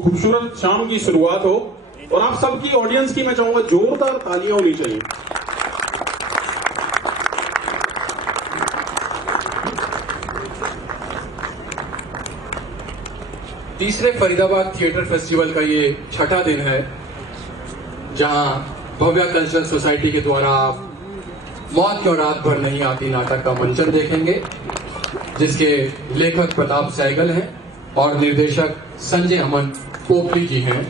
खूबसूरत शाम की शुरुआत हो और आप सबकी ऑडियंस की मैं चाहूंगा जोरदार तालियां होनी चाहिए। तीसरे फरीदाबाद थिएटर फेस्टिवल का ये छठा दिन है, जहां भव्या कल्चरल सोसाइटी के द्वारा आप मौत क्यों रात भर नहीं आती नाटक का मंचन देखेंगे, जिसके लेखक प्रताप सहगल हैं और निर्देशक संजय अमन पोपली जी हैं।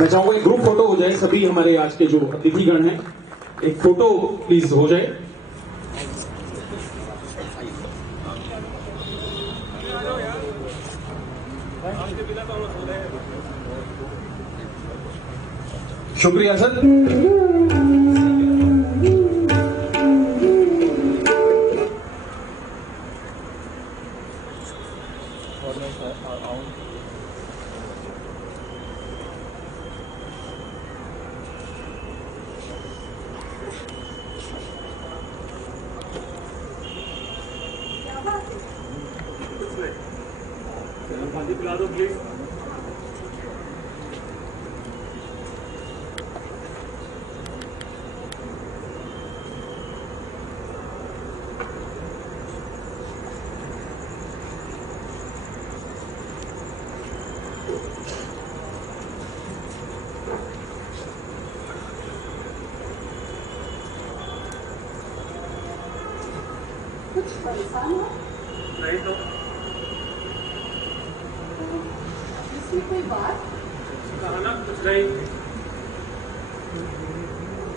मैं चाहूंगा एक ग्रुप फोटो हो जाए, सभी हमारे आज के जो अतिथिगण हैं, एक फोटो प्लीज हो जाए। शुक्रिया सर। पानी पिला दो प्लीज। कुछ परेशान हो? नहीं तो इसमें कोई बात? कहा ना कुछ नहीं।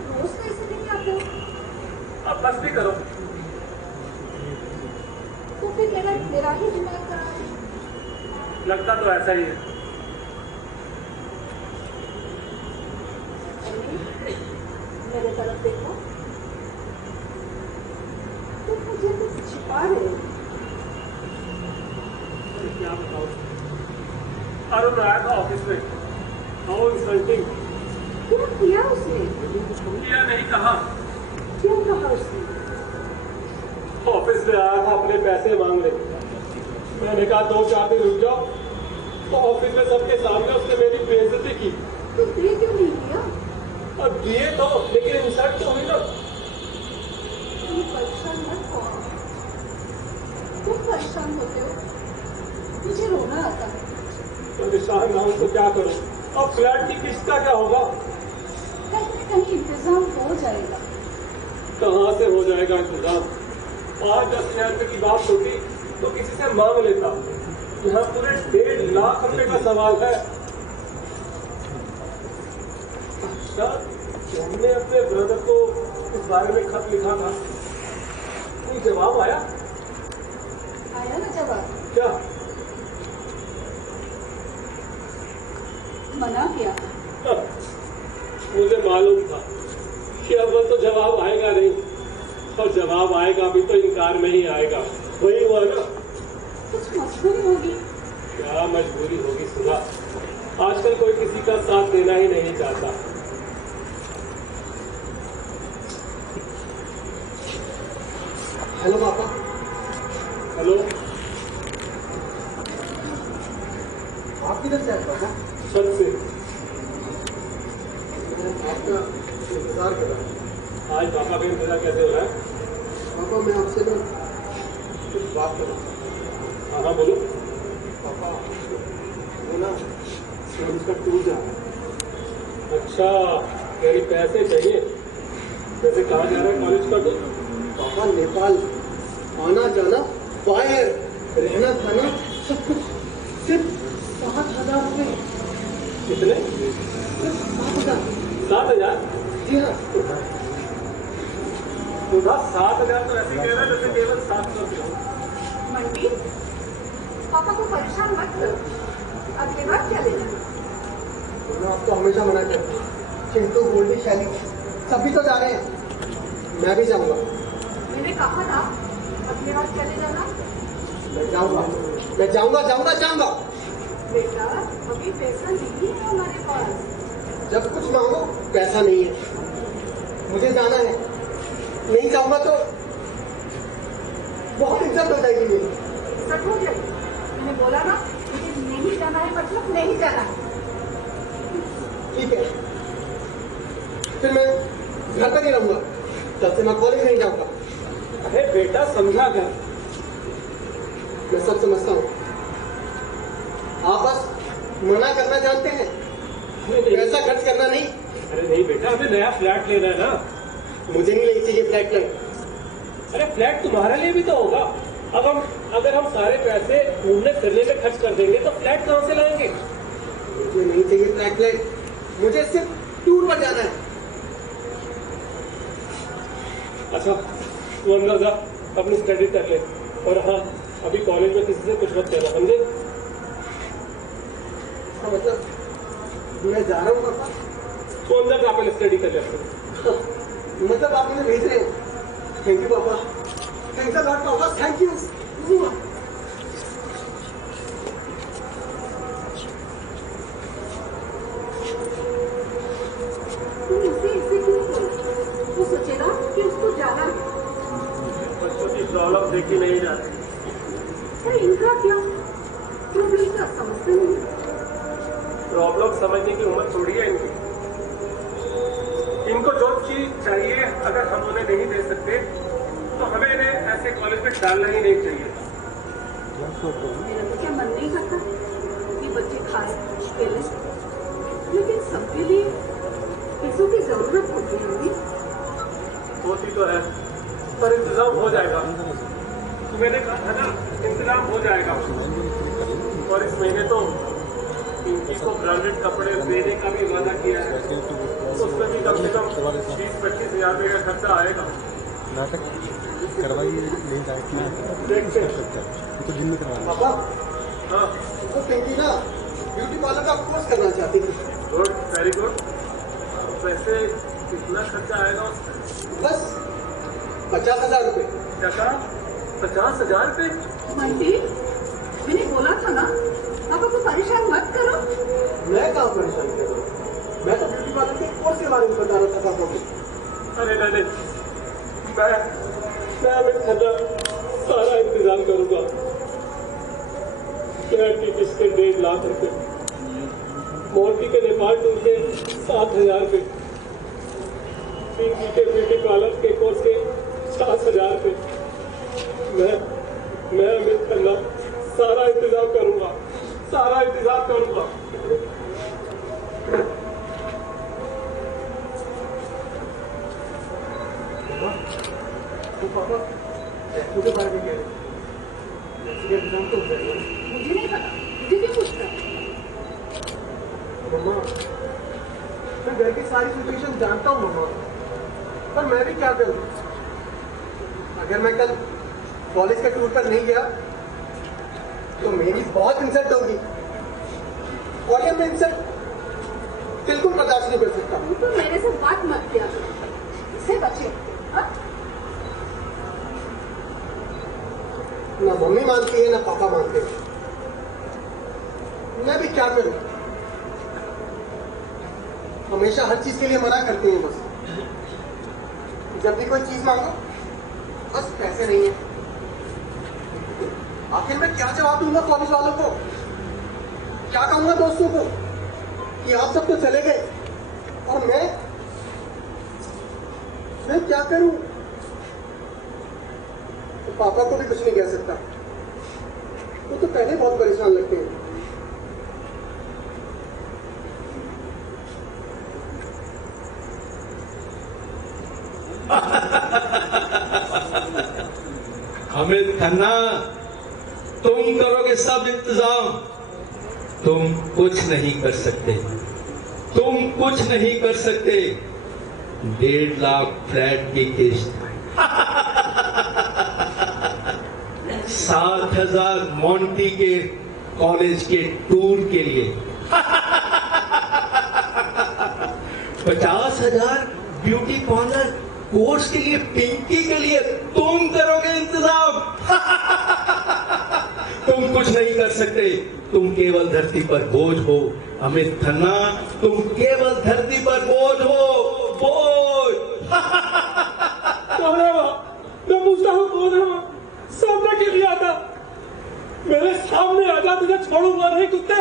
रोज कैसे नहीं आते हो? अब बस भी करो। तो फिर मेरा ही दिमाग खराब है। लगता तो ऐसा ही है। मेरे तरफ देखो, तुम मुझे कुछ छिपा रहे हो। क्या बताओ, अरुण आया था ऑफिस में। How insulting. क्या किया उसने? किया नहीं, कहा। क्यों कहा उसने? ऑफिस में आया था अपने पैसे मांगने। मैंने कहा 2-4 दिन रुक जाओ, तो ऑफिस में सबके सामने उसने मेरी बेइज्जती की। तो ये क्यों नहीं किया? अब दिए तो, लेकिन इंसल्ट तो हुई ना। तुम परेशान मत हो। तुम परेशान होते हो, मुझे रोना आता है। परेशान ना हो तो क्या करो। अब फ्लैट की किस्त का क्या होगा? कहीं न कहीं इंतजाम हो जाएगा। कहाँ से हो जाएगा इंतजाम? 5-10 हजार रुपए की बात होती तो किसी से मांग लेता। यहाँ पूरे 1.5 लाख रुपए का सवाल है। अच्छा, तुमने अपने ब्रदर को इस बारे में खत लिखा था, कोई जवाब आया? आया ना जवाब? क्या? मना किया। मुझे मालूम था कि अव्वल तो जवाब आएगा नहीं, और जवाब आएगा भी तो इनकार में ही आएगा। वही हुआ ना। कुछ मजबूरी होगी। क्या मजबूरी होगी सुना? आजकल कोई किसी का साथ देना ही नहीं चाहता। हेलो पापा। हेलो, आप किधर से आए पापा? छत से। आपका इंतजार कर रहा हूँ। आज पापा का इंतजार कैसे हो रहा है? पापा मैं आपसे ना कुछ बात करूँ। हाँ हाँ बोलो। पापा वो ना सर्विस का टूर जा रहा है। अच्छा, मेरी पैसे चाहिए। पैसे कहाँ जा रहा है? कॉलेज का तो पापा नेपाल आना जाना, बाहर रहना खाना सब कुछ सिर्फ 7,000 रुपये। कितने? सिर्फ 7,000। 7,000? जी हाँ। सुधा 7,000 तो ऐसे कह रहा है जैसे केवल 700 रुपये हो। मंडी, पापा को परेशान मत करो। अगली बार क्या लेना? मैं आपको हमेशा मना करती हूँ। चिंटू, गोल्डी, शैली सभी तो जा रहे हैं, मैं भी जाऊंगा। मैंने कहा था अगली बार चले जाना। मैं जाऊंगा, मैं जाऊंगा जाऊंगा जाऊंगा। बेटा, अभी पैसा नहीं है हमारे पास। जब कुछ मांगो पैसा नहीं है। मुझे जाना है, नहीं जाऊंगा तो बहुत इज्जत हो जाएगी मेरी। सब हो जाएगी। मैंने बोला ना, मुझे नहीं जाना है मतलब नहीं जाना है। ठीक है, फिर मैं घर पर ही रहूंगा, तब से मैं कॉलेज नहीं जाऊंगा। अरे बेटा समझा कर। मैं सब समझता हूँ, आप बस मना करना जानते हैं, पैसा खर्च करना नहीं। अरे नहीं बेटा, हमें नया फ्लैट लेना है ना। मुझे नहीं लेनी चाहिए फ्लैट लाइट। अरे फ्लैट तुम्हारे लिए भी तो होगा। अगर हम सारे पैसे घूमने फिरने में खर्च कर देंगे तो फ्लैट कहाँ से लाएंगे? मुझे नहीं चाहिए फ्लैट लाइट, मुझे सिर्फ टूर पर जाना है। अच्छा तू अंदर जा, अपनी स्टडी कर ले। और हाँ, अभी कॉलेज में किसी से कुछ मत कहना, समझे? इसका मतलब मैं जा रहा हूँ पापा? तू अंदर जा, पहले स्टडी कर ले। मतलब आप मुझे भेज रहे हो? थैंक यू पापा, थैंक्स अ लॉट पापा, थैंक यू। तुम इसे ऐसे क्यों बोल? वो सोचेगा कि उसको जाना है। बच्चों की प्रॉब्लम देखी नहीं जा रही। अरे इनका क्या प्रॉब्लम का समझते नहीं। प्रॉब्लम समझने की उम्र थोड़ी है इनकी। इनको जो चीज चाहिए अगर हम उन्हें नहीं दे सकते तो हमें इन्हें ऐसे कॉलेज में डालना ही नहीं चाहिए। मेरा तो क्या मन नहीं करता कि बच्चे खाए खेले, लेकिन सबके लिए पैसों की जरूरत होती है। अभी होती तो है, पर इंतजाम हो जाएगा। तो मैंने कहा था ना, इंतजाम हो जाएगा। और इस महीने तो इनकी को ब्रांडेड कपड़े देने का भी वादा किया है, तो उसमें भी कम से कम 20-25 हजार रुपये का खर्चा आएगा। नाटक करवाइए, नहीं जाए देखते हैं। तो दिन में करवाना। पापा, हाँ, तो पिंकी ना ब्यूटी पार्लर का कोर्स करना चाहती थी। Good, very good. वैसे कितना खर्चा आएगा उसमें? बस 50,000 रुपये। क्या कहा? 50,000 रुपये? बंटी, मैंने बोला था ना, पापा को परेशान मत करो। मैं कहाँ परेशान कर रहा हूँ? मैं तो ब्यूटी पार्लर के कोर्स के बारे में बता रहा था पापा को। अरे नहीं, मैं अमित खन्ना सारा इंतजाम करूंगा। फ्लैट की किस्त के 1.5 लाख रुपए, मोर्टी के नेपाल टूर के 7,000 रुपए, पिंकी के ब्यूटी पार्लर के कोर्स के 7,000 रुपए। मैं अमित खन्ना सारा इंतजाम करूंगा, सारा इंतजाम करूंगा। तो पापा मुझे बारे में कह रहे इंतजाम तो हो जाएगा। मुझे नहीं पता, मुझे क्यों पूछता? मम्मा, मैं घर की सारी सिचुएशन जानता हूँ मम्मा, पर मैं भी क्या करूँ? अगर मैं कल कॉलेज के टूर पर नहीं गया तो मेरी बहुत इंसल्ट होगी, और ये मैं इंसल्ट बिल्कुल बर्दाश्त नहीं कर सकता। तुम तो मेरे से बात मत किया करो, इससे बचे। हाँ? ना मम्मी मानती है ना पापा मानते हैं, मैं भी क्या करूं? हमेशा हर चीज के लिए मना करते हैं। बस जब भी कोई चीज मांगो, बस पैसे नहीं है। आखिर मैं क्या जवाब दूंगा कॉलेज वालों को? क्या कहूंगा दोस्तों को कि आप सब तो चले गए और मैं क्या करूं? तो पापा को भी कुछ नहीं कह सकता, वो तो पहले बहुत परेशान लगते हैं। अमित खन्ना, तुम करोगे सब इंतजाम, तुम कुछ नहीं कर सकते, तुम कुछ नहीं कर सकते। 1.5 लाख फ्लैट की किस्त, 7,000 मोंटी के कॉलेज के टूर के लिए, 50,000 ब्यूटी पार्लर कोर्स के लिए, पिंकी के लिए तुम करोगे इंतजाम। तुम कुछ नहीं कर सकते, तुम केवल धरती पर बोझ हो अमित खन्ना, तुम केवल धरती पर बोझ हो, बोझ। पूछता हूँ कौन है वो, सामने के लिए आता, मेरे सामने आ जा, तुझे छोड़ूंगा नहीं कुत्ते।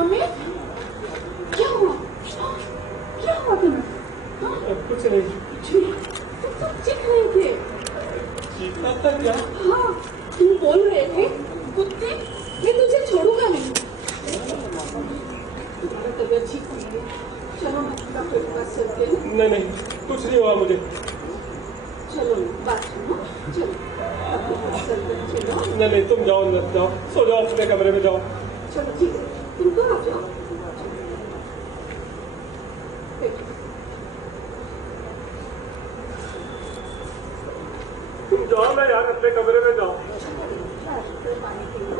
अमित, क्या हुआ? क्या हुआ तुम्हें? हाँ? कुछ नहीं। कुछ नहीं, तुम चीख रहे थे। चीखना था क्या? हाँ, तुम बोल रहे थे कुत्ते, मैं तुझे छोड़ूंगा नहीं। तुम्हारी तबीयत ठीक नहीं है, चलो मैं डॉक्टर के पास चलते हैं। नहीं नहीं, कुछ नहीं हुआ मुझे। चलो बात सुनो, चलो डॉक्टर के पास चलते हैं, चलो। नहीं नहीं, तुम जाओ, मत जाओ, सो जाओ, अपने कमरे में जाओ। चलो ठीक है, तुम तो आ जाओ। तुम जाओ ना यार, अपने कमरे में जाओ। पानी पी लो।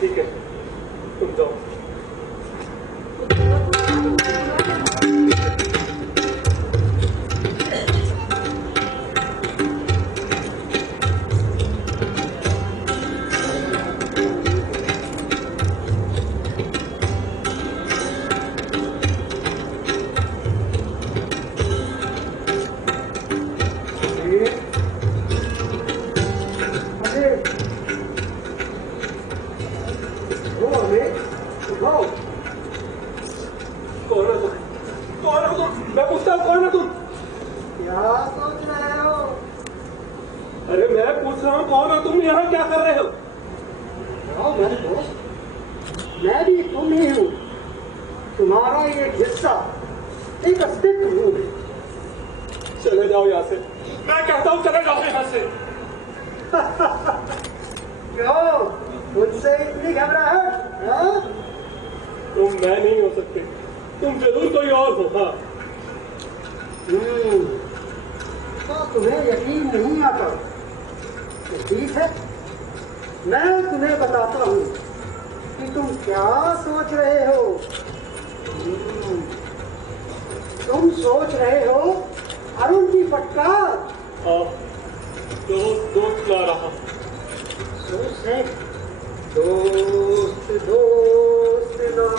ठीक है, तुम जाओ। कौन है तुम? कौन हो तुम? मैं पूछता हूँ कौन है तुम? क्या सोच रहे हो? अरे मैं पूछ रहा हूँ कौन हो तुम, यहाँ क्या कर रहे हो? आओ मेरे दोस्त, मैं भी तुम ही हूँ, तुम्हारा एक हिस्सा, एक अस्तित्व हूँ। चले जाओ यहाँ से, मैं कहता हूँ चले जाओ यहाँ से। क्यों मुझसे इतनी घबराहट? हाँ? तुम मैं नहीं हो सकते, तुम जरूर कोई और हो। हाँ, तो तुम्हें यकीन नहीं आता तो ठीक है, मैं तुम्हें बताता हूँ कि तुम क्या सोच रहे हो। तुम सोच रहे हो अरुण की फटकार। हाँ, दोस्त ला रहा। सोच है दोस्त दोस्त ना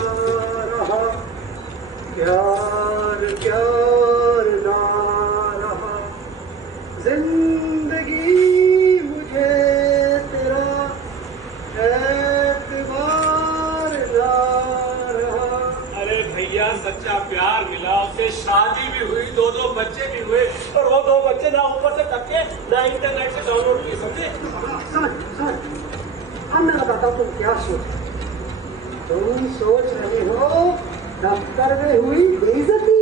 रहा, प्यार प्यार ना रहा, जिंदगी मुझे तेरा एतबार ना रहा। अरे भैया, सच्चा प्यार मिला, उसे शादी भी हुई, 2 बच्चे भी हुए, और वो 2 बच्चे ना ऊपर से टपके ना इंटरनेट से डाउनलोड किए, समझे? समझ समझ, अब मैं बताता हूँ तुम क्या सोच। तुम सोच रहे हो दफ्तर में हुई बेइज्जती।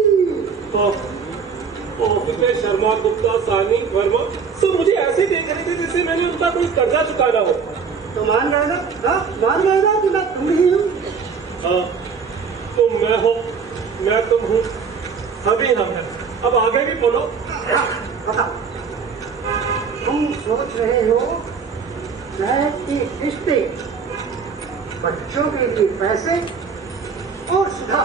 ऑफिस शर्मा, गुप्ता, सानी, वर्मा सब मुझे ऐसे देख रहे थे जैसे मैंने उनका कोई कर्जा चुकाना हो। तो मान गए ना? हाँ, मान गए ना कि मैं तुम ही हूँ। हाँ, तुम मैं हो, मैं तुम हूँ, सभी हम हैं। अब आगे भी बोलो। बता, तुम सोच रहे हो शहर के रिश्ते, बच्चों के लिए पैसे और सुधा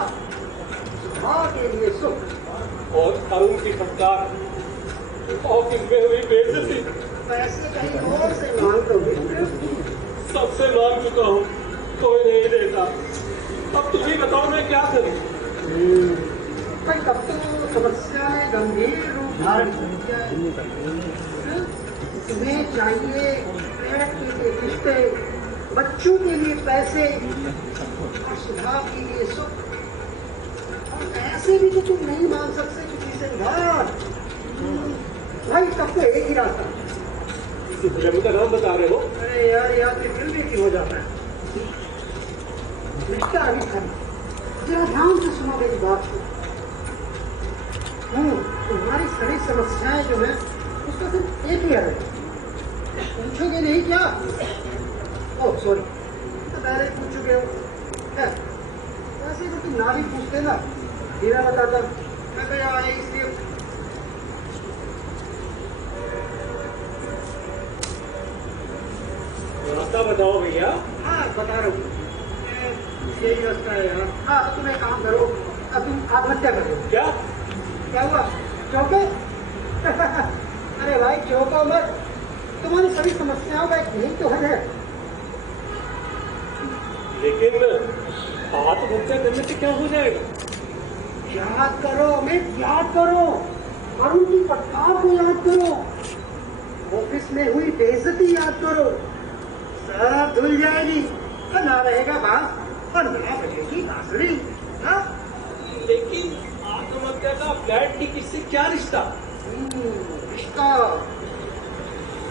के लिए सुख, और अरुण की फटकार, ऑफिस में हुई बेइज्जती, पैसे कहीं और से मांग लो। सबसे मांग चुका हूँ, कोई नहीं देता। अब तुम ही बताओ मैं क्या करूँ? भाई तब तो समस्याएं गंभीर रूप धारण करती है। तुम्हें चाहिए पेट के लिए रिश्ते, बच्चों के लिए पैसे और सुधार के लिए सुख, और ऐसे भी तो तुम नहीं मांग सकते किसी से उधार। भाई तब तो एक ही रास्ता। किसी फिल्म का नाम बता रहे हो? अरे यार, याद में फिर भी क्यों हो जाता है? रिश्ता अभी खत्म, जरा ध्यान से सुनो मेरी बात को। तुम्हारी सारी समस्याएं जो है उसका सिर्फ एक ही है, पूछोगे नहीं क्या? ओह सॉरी, तो पहले ही पूछ चुके हो। वैसे तो तुम ना भी पूछते ना, धीरा बताता मैं तो यहाँ आई इसलिए। रास्ता बताओ भैया। हाँ बता रहा हूँ, यही रास्ता है यार। हाँ तो तुम एक काम करो, अब तुम आत्महत्या कर लो। क्या? क्या हुआ? चौके? अरे भाई चौंको मत, तुम्हारी सभी समस्याओं का एक यही तो हल है। लेकिन आत्महत्या करने से क्या हो जाएगा? याद करो अमित, याद करो, अरुण की फटकार को याद करो, ऑफिस में हुई बेइज्जती याद करो, सब धुल जाएगी और ना रहेगा बाप और ना बजेगी बांसुरी। हाँ? लेकिन आत्महत्या का फ्लैट टिकट से क्या रिश्ता? रिश्ता,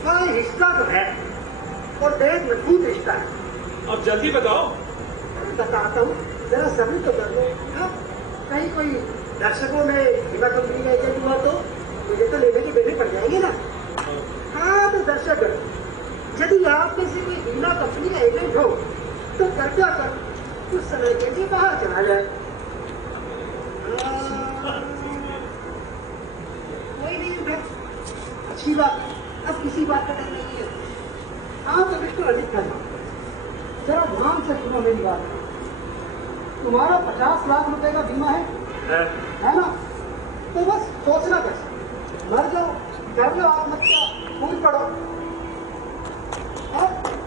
हाँ रिश्ता तो है और बेहद मजबूत रिश्ता है। अब जल्दी बताओ। बताता हूँ, जरा सब्र तो कर लो। हाँ? कहीं कोई दर्शकों में बीमा कंपनी का एजेंट हुआ तो मुझे तो लेने के देने पड़ जाएंगे ना। हाँ तो दर्शक, यदि आप में से कोई बीमा कंपनी का एजेंट हो तो कृपया कर कुछ समय के लिए बाहर चला जाए। कोई नहीं उठा, अच्छी बात, अब किसी बात का डर नहीं है। हाँ तो मिस्टर अमित खन्ना, जरा ध्यान से सुनो मेरी बात। तुम्हारा 50 लाख रुपए का बीमा है ना? तो बस सोचना कैसे, मर जाओ, कर लो आत्महत्या, कूद पड़ो।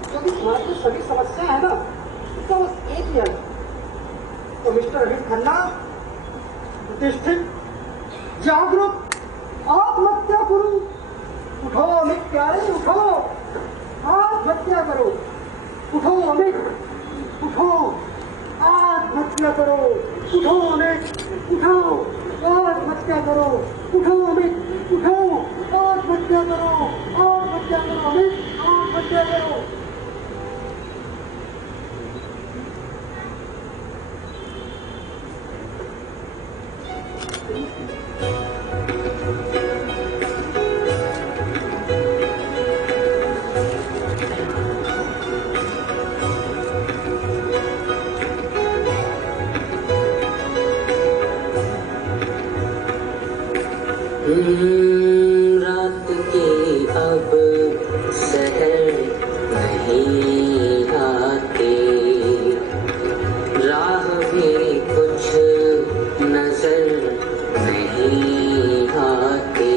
क्योंकि तुम्हारी जो सभी समस्या है ना, उसका बस एक ही है। तो मिस्टर अमित खन्ना, प्रतिष्ठित, जागरूक, आत्महत्या करो। उठो अमित प्यारे, उठो, आत्महत्या करो। उठो अमित, उठो, आत्महत्या करो। उठो अमित, उठो, आत्महत्या करो। उठो अमित, उठो, आत्महत्या करो। आत्महत्या करो अमित, आत्महत्या करो। रात के अब शहर नहीं आते, राह में कुछ नजर नहीं आते,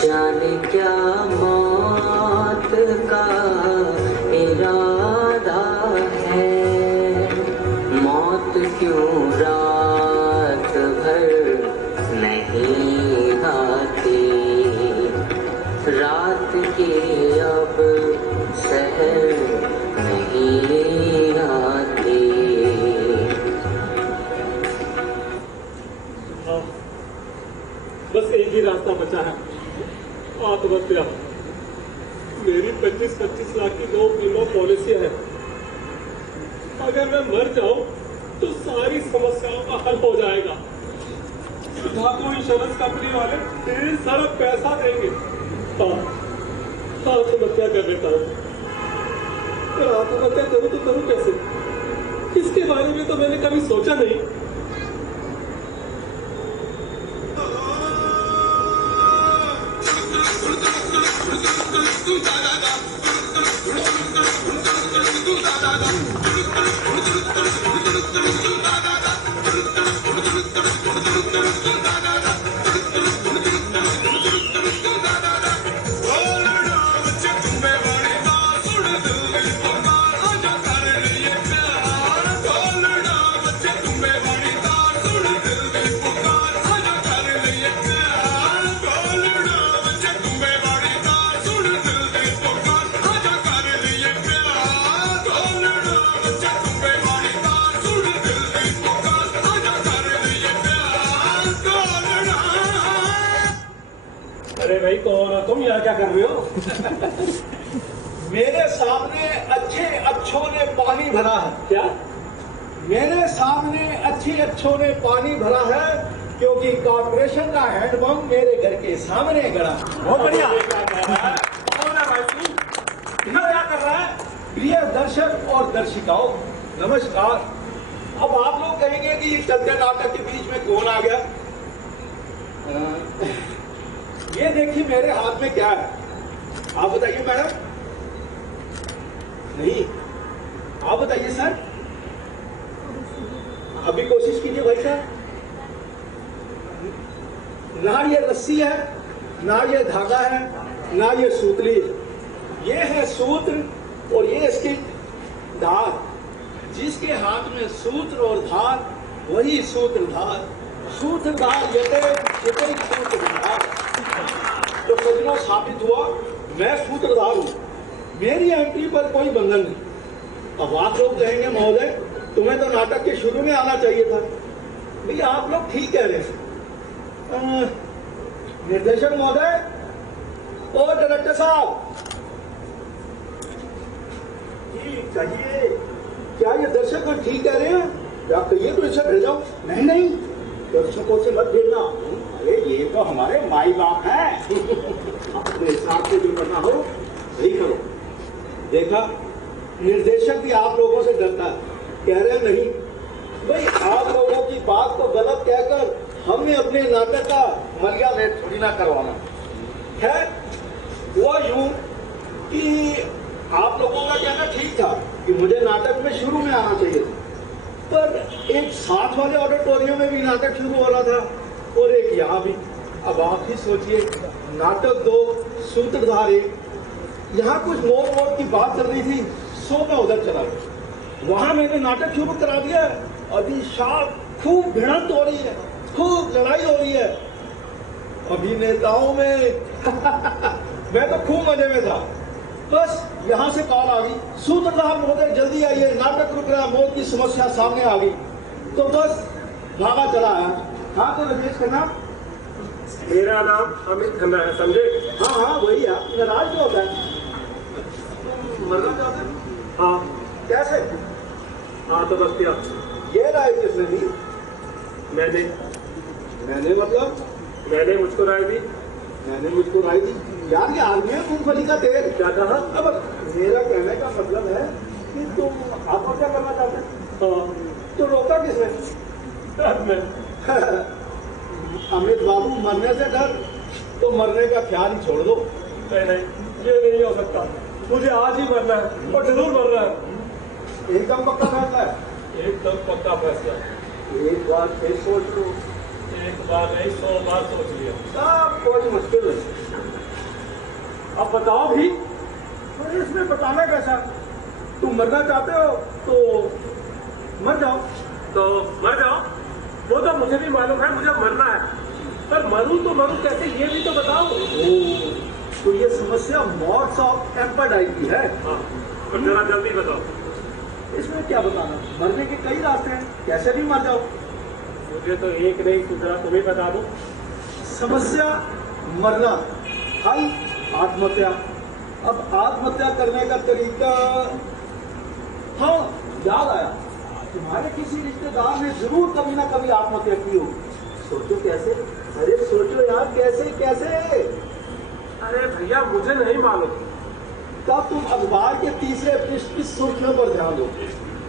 जाने क्या मौत का इरादा है, मौत क्यों रात भर नहीं आती, रात के अब शहर नहीं आती। बस एक ही रास्ता बचा है, आत्महत्या। मेरी 25-25 लाख की 2 बीमा पॉलिसी है। अगर मैं मर जाऊं तो सारी समस्याओं का हल हो जाएगा। धातु इंश्योरेंस कंपनी वाले ढेर सारा पैसा देंगे। आत्महत्या कर लेता हूँ। पर आत्महत्या करूँ तो करूँ कैसे? इसके बारे में तो मैंने कभी सोचा नहीं। अरे भाई कौन हो तुम, यहाँ क्या कर रहे हो? मेरे सामने अच्छों ने पानी भरा है। क्या? मेरे सामने अच्छों ने पानी भरा है, क्योंकि कॉर्पोरेशन का हैंडपंप मेरे घर के सामने गड़ा। बहुत बढ़िया। कौन है भाई तू? क्या कर रहा है? प्रिय दर्शक और दर्शिकाओं, नमस्कार। अब आप लोग कहेंगे कि चलते नाटक के बीच में कौन आ गया? ये देखिए मेरे हाथ में क्या है, आप बताइए मैडम। नहीं, आप बताइए सर। अभी कोशिश कीजिए भाई साहब। ना ये रस्सी है ना ये धागा है ना ये सूतली है, ये है सूत्र और ये इसकी धार। जिसके हाथ में सूत्र और धार वही सूत्रधार। सूत्रधार यते सूत्रधार। तो सजनों साबित हुआ मैं सूत्रधार हूं, मेरी एंट्री पर कोई बंधन नहीं। अब आप लोग कहेंगे महोदय तुम्हें तो नाटक के शुरू में आना चाहिए था। भैया आप लोग ठीक कह रहे हैं। निर्देशक महोदय और डायरेक्टर साहब जी कहिए, क्या ये दर्शक ठीक कह रहे हैं? आप कहिए तो इसे भेज जाओ। नहीं नहीं, दर्शकों से मत भेजना। अरे ये तो हमारे माई बाप हैं। अपने हिसाब से जो करना हो वही करो। देखा, निर्देशक भी आप लोगों से डरता है। कह रहे नहीं भाई, आप लोगों की बात को गलत कहकर हमने अपने नाटक का मलिया में थोड़ी ना करवाना है। हुआ यूं कि आप लोगों का कहना ठीक था कि मुझे नाटक में शुरू में आना चाहिए था, पर एक साथ वाले ऑडिटोरियम में भी नाटक शुरू हो रहा था और एक यहाँ भी। अब आप ही सोचिए, नाटक 2 सूत्रधार 1, यहाँ कुछ मोड़ की बात चल रही थी, सो मैं उधर चला गया। वहां मैंने नाटक शुरू करा दिया। अभी शाम खूब भिड़ंत हो रही है, खूब लड़ाई हो रही है अभिनेताओं में। मैं तो खूब मजे में था। बस यहाँ से कॉल आ गई, सूत्रधार महोदय जल्दी आइए, नाटक रुक रहा, मौत की समस्या सामने आ गई। तो बस भागा चला आया। हाँ तो रमेश खन्ना, मेरा नाम अमित खन्ना है, समझे? हाँ हाँ वही है। नाराज जो होता है, मरना चाहते हैं? हाँ। कैसे? हाँ तो बस क्या? ये राय किसने दी? मैंने मतलब मैंने मुझको राय दी। मैंने मुझको राय दी। यार ये आदमी है मूंगफली का तेल। क्या कहा? अब मेरा कहने का मतलब है कि तुम आपको क्या करना चाहते हैं? हाँ। तो रोका किसने? मैं अमित बाबू, मरने से डर तो मरने का ख्याल ही छोड़ दो। नहीं, ये नहीं हो सकता। मुझे आज ही मरना है और जरूर मरना है। एकदम पक्का फैसला है? एकदम पक्का फैसला। एक बार फिर सोच लो। एक बार नहीं, 100 बार सोच लिया। सब कोई मुश्किल है। अब बताओ भी। तो इसमें बताना कैसा? तुम मरना चाहते हो तो मर जाओ। तो मर जाओ। वो तो मुझे भी मालूम है, मुझे मरना है, पर मरूं तो मरूं कैसे, ये भी तो बताओ। तो ये समस्या मॉर्स ऑफ एम्परडाइज की है। हाँ, पर जरा जल्दी बताओ। इसमें क्या बताना, मरने के कई रास्ते हैं, कैसे भी मर जाओ। मुझे तो एक नहीं सुधरा, तुम्हें बता दो। समस्या मरना, हल आत्महत्या। अब आत्महत्या करने का तरीका, हाँ याद आया, तुम्हारे किसी रिश्तेदार ने जरूर कभी ना कभी आत्महत्या की हो। सोचो कैसे? अरे सोचो यार, कैसे कैसे? अरे भैया मुझे नहीं मालूम। तब तुम अखबार के तीसरे पृष्ठ की सुर्खियों पर ध्यान दो,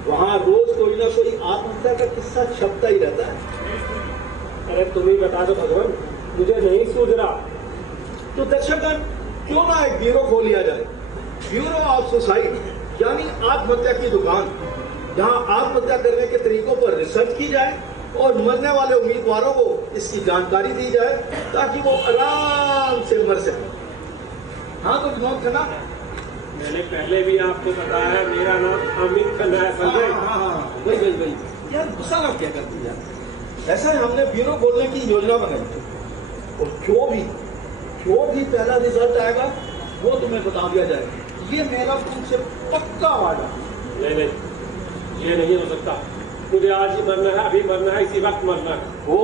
वहाँ रोज कोई ना कोई आत्महत्या का किस्सा छपता ही रहता है। अरे तुम ही बता दो भगवान, मुझे नहीं सूझ रहा। तो दर्शकगण, क्यों ना एक ब्यूरो खोल लिया जाए, ब्यूरो ऑफ सुसाइड, यानी आत्महत्या की दुकान, जहाँ आत्महत्या करने के तरीकों पर रिसर्च की जाए और मरने वाले उम्मीदवारों को इसकी जानकारी दी जाए ताकि वो आराम से मर सके। हाँ तो विनोद खन्ना, मैंने पहले भी आपको बताया है, मेरा नाम अमित खन्ना है, समझे? हाँ वही यार, गुस्सा ना क्या करती यार। ऐसा है, हमने ब्यूरो खोलने की योजना बनाई और जो भी पहला रिजल्ट आएगा वो तुम्हें बता दिया जाएगा। ये मेरा तुमसे पक्का वादा। नहीं, ये नहीं हो सकता। मुझे आज ही मरना है, अभी मरना है, इसी वक्त मरना है। ओ,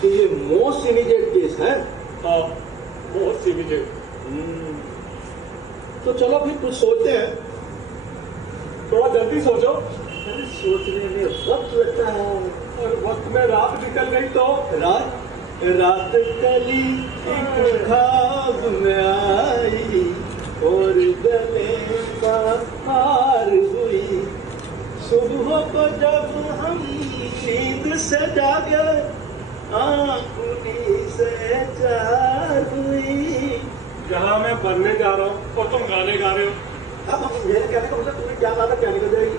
तो ये मोस्ट इमीडिएट केस है। हाँ, बहुत इमीडिएट। तो चलो फिर कुछ सोचते हैं। थोड़ा जल्दी सोचो। अरे सोचने में वक्त लगता है, और वक्त में रात निकल गई तो रात कली एक ख्वाब में आई और गले का हार हुई। सुबह को जब हम नींद से जागे, आंखों से चार हुई। जहाँ मैं बनने जा रहा हूँ और तुम गाने गा रहे हो। अब मेरे कहने का मतलब तुम्हें क्या लगा, क्या निकल जाएगी?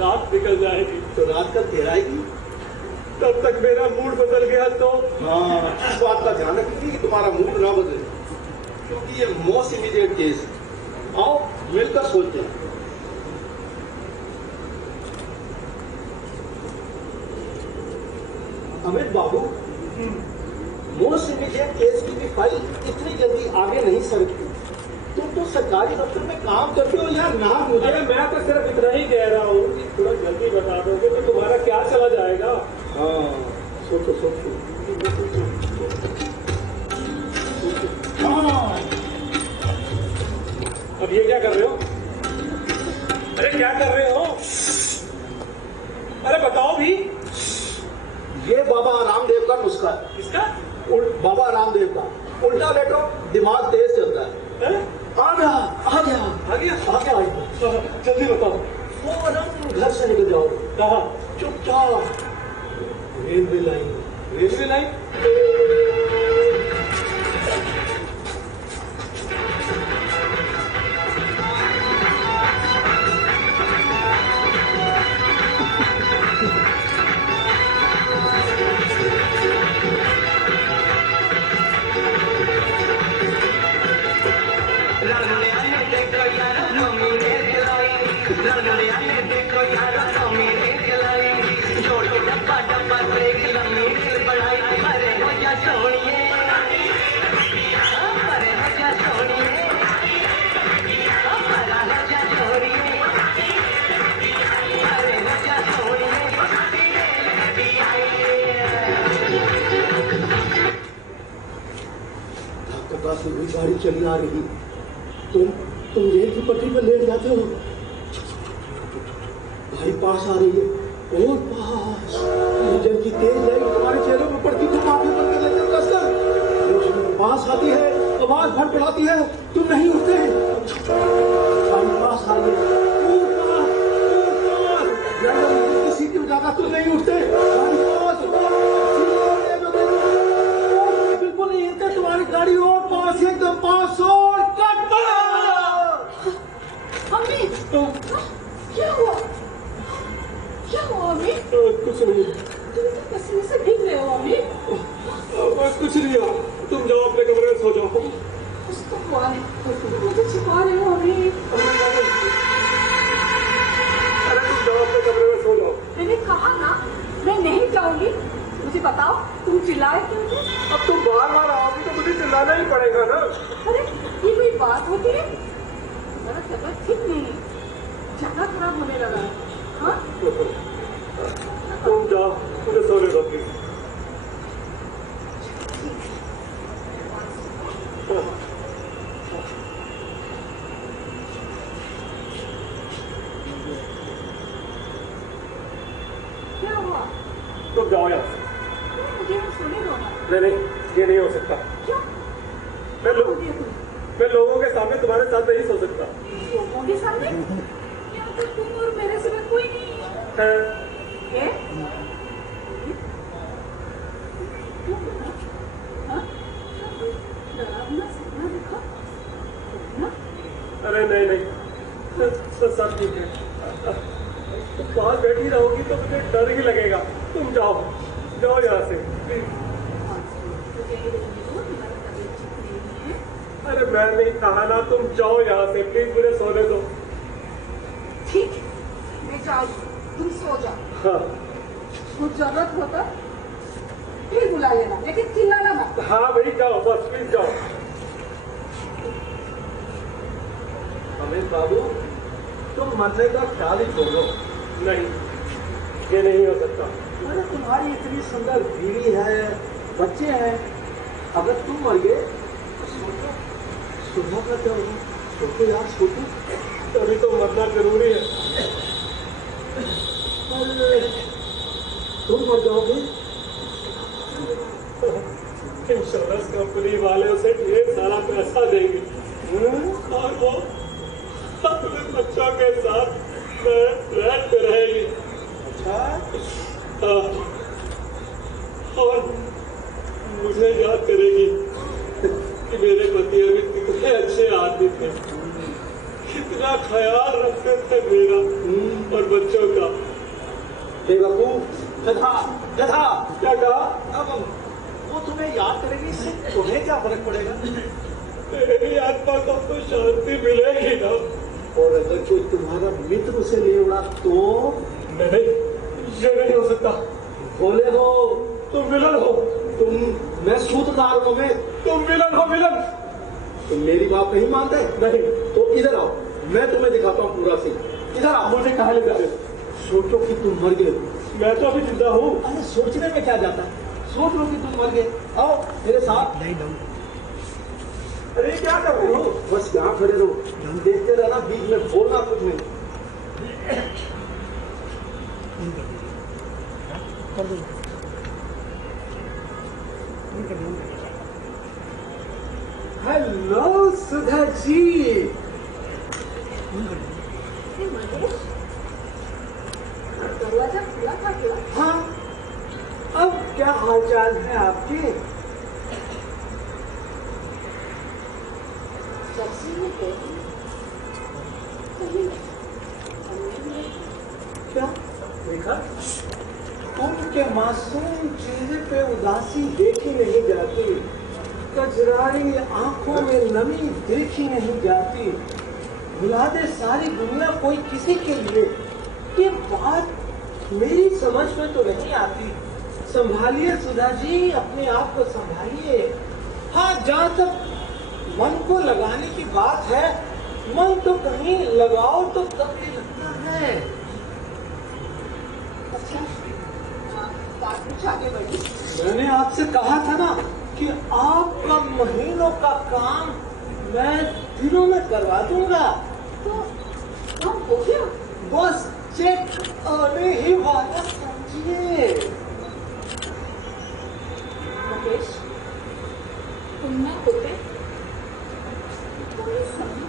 रात निकल जाएगी। तो रात कल देर आएगी। तब तक मेरा मूड बदल गया तो हाँ, इस बात का ध्यान रखिए कि तुम्हारा मूड ना बदले, क्योंकि ये मोस्ट इमीडिएट केस है। आओ मिलकर सोचते हैं। अमित बाबू, मोस्ट इमीडिएट केस की भी फाइल इतनी जल्दी आगे नहीं सरकती। तुम तो सरकारी दफ्तर में काम करते हो यार, ना मुझे। मैं तो सिर्फ इतना ही कह रहा हूँ कि थोड़ा जल्दी बता दोगे तो तुम्हारा क्या चला जाएगा। हाँ, सोचो सोचो। हाँ, अब ये क्या कर रहे हो? अरे क्या कर रहे हो? अरे बताओ भी। ये बाबा रामदेव का नुस्खा है। इसका? बाबा रामदेव का उल्टा लेटो, दिमाग तेज चलता है। है? आ गया आ गया आ गया? आ गया। जल्दी बताओ। फौरन घर से निकल जाओ। कहाँ? चुपचाप रेलवे लाइन। Railway line? गाड़ी चली आ रही, तुम रेल की पटरी पर लेट जाते हो। भाई पास आ रही है, और पास। इंजन की तेज लाइट तुम्हारे चेहरे पर पड़ती, तुम आंखें बंद कर लेते हो कसकर। पास आती है, आवाज भड़बड़ाती है, तुम नहीं उठते। गाड़ी पास आ रही है, किसी की ज्यादा तुम नहीं उठते। गाड़ी पास, बिल्कुल नहीं हिलते, तुम्हारी गाड़ी और पास, एकदम पास, और कट। अम्मी, क्या हुआ? क्या हुआ अम्मी? कुछ नहीं। तुम तो पसीने से भीग रहे हो अम्मी। कुछ नहीं हुआ, तुम जाओ अपने कमरे में सो जाओ। कुछ तो हुआ है, मुझे छिपा रहे हो अम्मी। अरे तुम जाओ अपने कमरे में सो जाओ। मैंने कहा ना मैं नहीं जाऊंगी। मुझे बताओ तुम चिल्लाए क्यों थे? अब तुम बार बार आओगी तो मुझे चिल्लाना ही पड़ेगा ना। अरे ये कोई बात होती है? मेरा तबीयत ठीक नहीं है, ज्यादा खराब होने लगा है। हाँ? तुम जाओ, मुझे सोने दो प्लीज। क्या हुआ? तुम जाओ यहाँ से। मुझे सोने दो ना। नहीं, ये नहीं हो सकता। क्यों? मैं लोगों के सामने तुम्हारे साथ नहीं सो सकता। लोगों के सामने? यहाँ तो तुम और मेरे सिवा कोई नहीं है। ये? हाँ? डरावना सपना देखा? ना? अरे नहीं, सब ठीक है। तुम पास बैठी रहोगी तो मुझे डर ही लगेगा। तुम जाओ यहाँ से प्लीज। अरे मैं नहीं कहा ना, तुम जाओ यहाँ से प्लीज, मुझे सोने दो। ठीक है, मैं जाऊँ, तुम सो जाओ। हाँ कुछ जरूरत होता फिर बुला लेना, लेकिन चिल्लाना मत। हाँ भाई जाओ, बस प्लीज जाओ। अमित बाबू, तुम मरने का ख्याल ही छोड़ो। नहीं, ये नहीं हो सकता। अरे तुम्हारी इतनी सुंदर बीवी है, बच्चे हैं, अगर तुम मर गए तो सोचो, सुबह का क्या होगा? सोचो यार, सोचो। अभी तो मरना जरूरी है। अरे तुम मर जाओगे? इंश्योरेंस कंपनी वाले उसे ढेर सारा पैसा देंगे और वो अपने बच्चों के साथ फ्लैट में रहेगी। अच्छा, और मुझे याद करेगी कि मेरे पति अभी कितने अच्छे आदमी थे, कितना ख्याल रखते थे मेरा और बच्चों का। बेवकूफ, गधा गधा। क्या कहा? अब वो तुम्हें याद करेगी, इससे तुम्हें क्या फर्क पड़ेगा? मेरी आत्मा को तो शांति मिलेगी ना। और अगर कोई तुम्हारा मित्र उसे ले उड़ा तो? नहीं, ये नहीं हो सकता। बोले हो तुम विलन हो। तुम, मैं सूत्रधार हूं। मैं, तुम विलन हो, विलन। तुम मेरी बात नहीं मानते? नहीं। तो इधर आओ, मैं तुम्हें दिखाता हूँ पूरा सीन। इधर आओ। मुझे कहाँ ले जा रहे हो? सोचो कि तुम मर गए। मैं तो अभी जिंदा हूँ। अरे सोचने में क्या जाता है, सोच लो कि तुम मर गए। आओ मेरे साथ। अरे क्या कर रहे हो? बस यहाँ खड़े रहो, देखते रहना, बीच में बोलना कुछ नहीं। हेलो सुधा जी। महेश, दरवाजा खुला था क्या? हाँ, अब क्या हालचाल है आपके? जब से ये गई, कहीं हमने क्या देखा? उनके मासूम चेहरे पे उदासी देखी नहीं जाती, कजरारी आंखों में नमी देखी नहीं जाती। भुला दे सारी दुनिया कोई किसी के लिए, ये बात मेरी समझ में तो नहीं आती। संभालिए सुधा जी, अपने आप को संभालिए। हाँ, जहाँ तक मन को लगाने की बात है, मन तो कहीं लगाओ तो कभी लगता है। अच्छा, बात कुछ आगे बढ़ी। मैंने आपसे कहा था ना कि आपका महीनों का काम मैं दिनों में करवा दूंगा। तो हम हो गया। बस चेक आने ही वाला समझिए। महेश, तुम ना होते तो ये समझ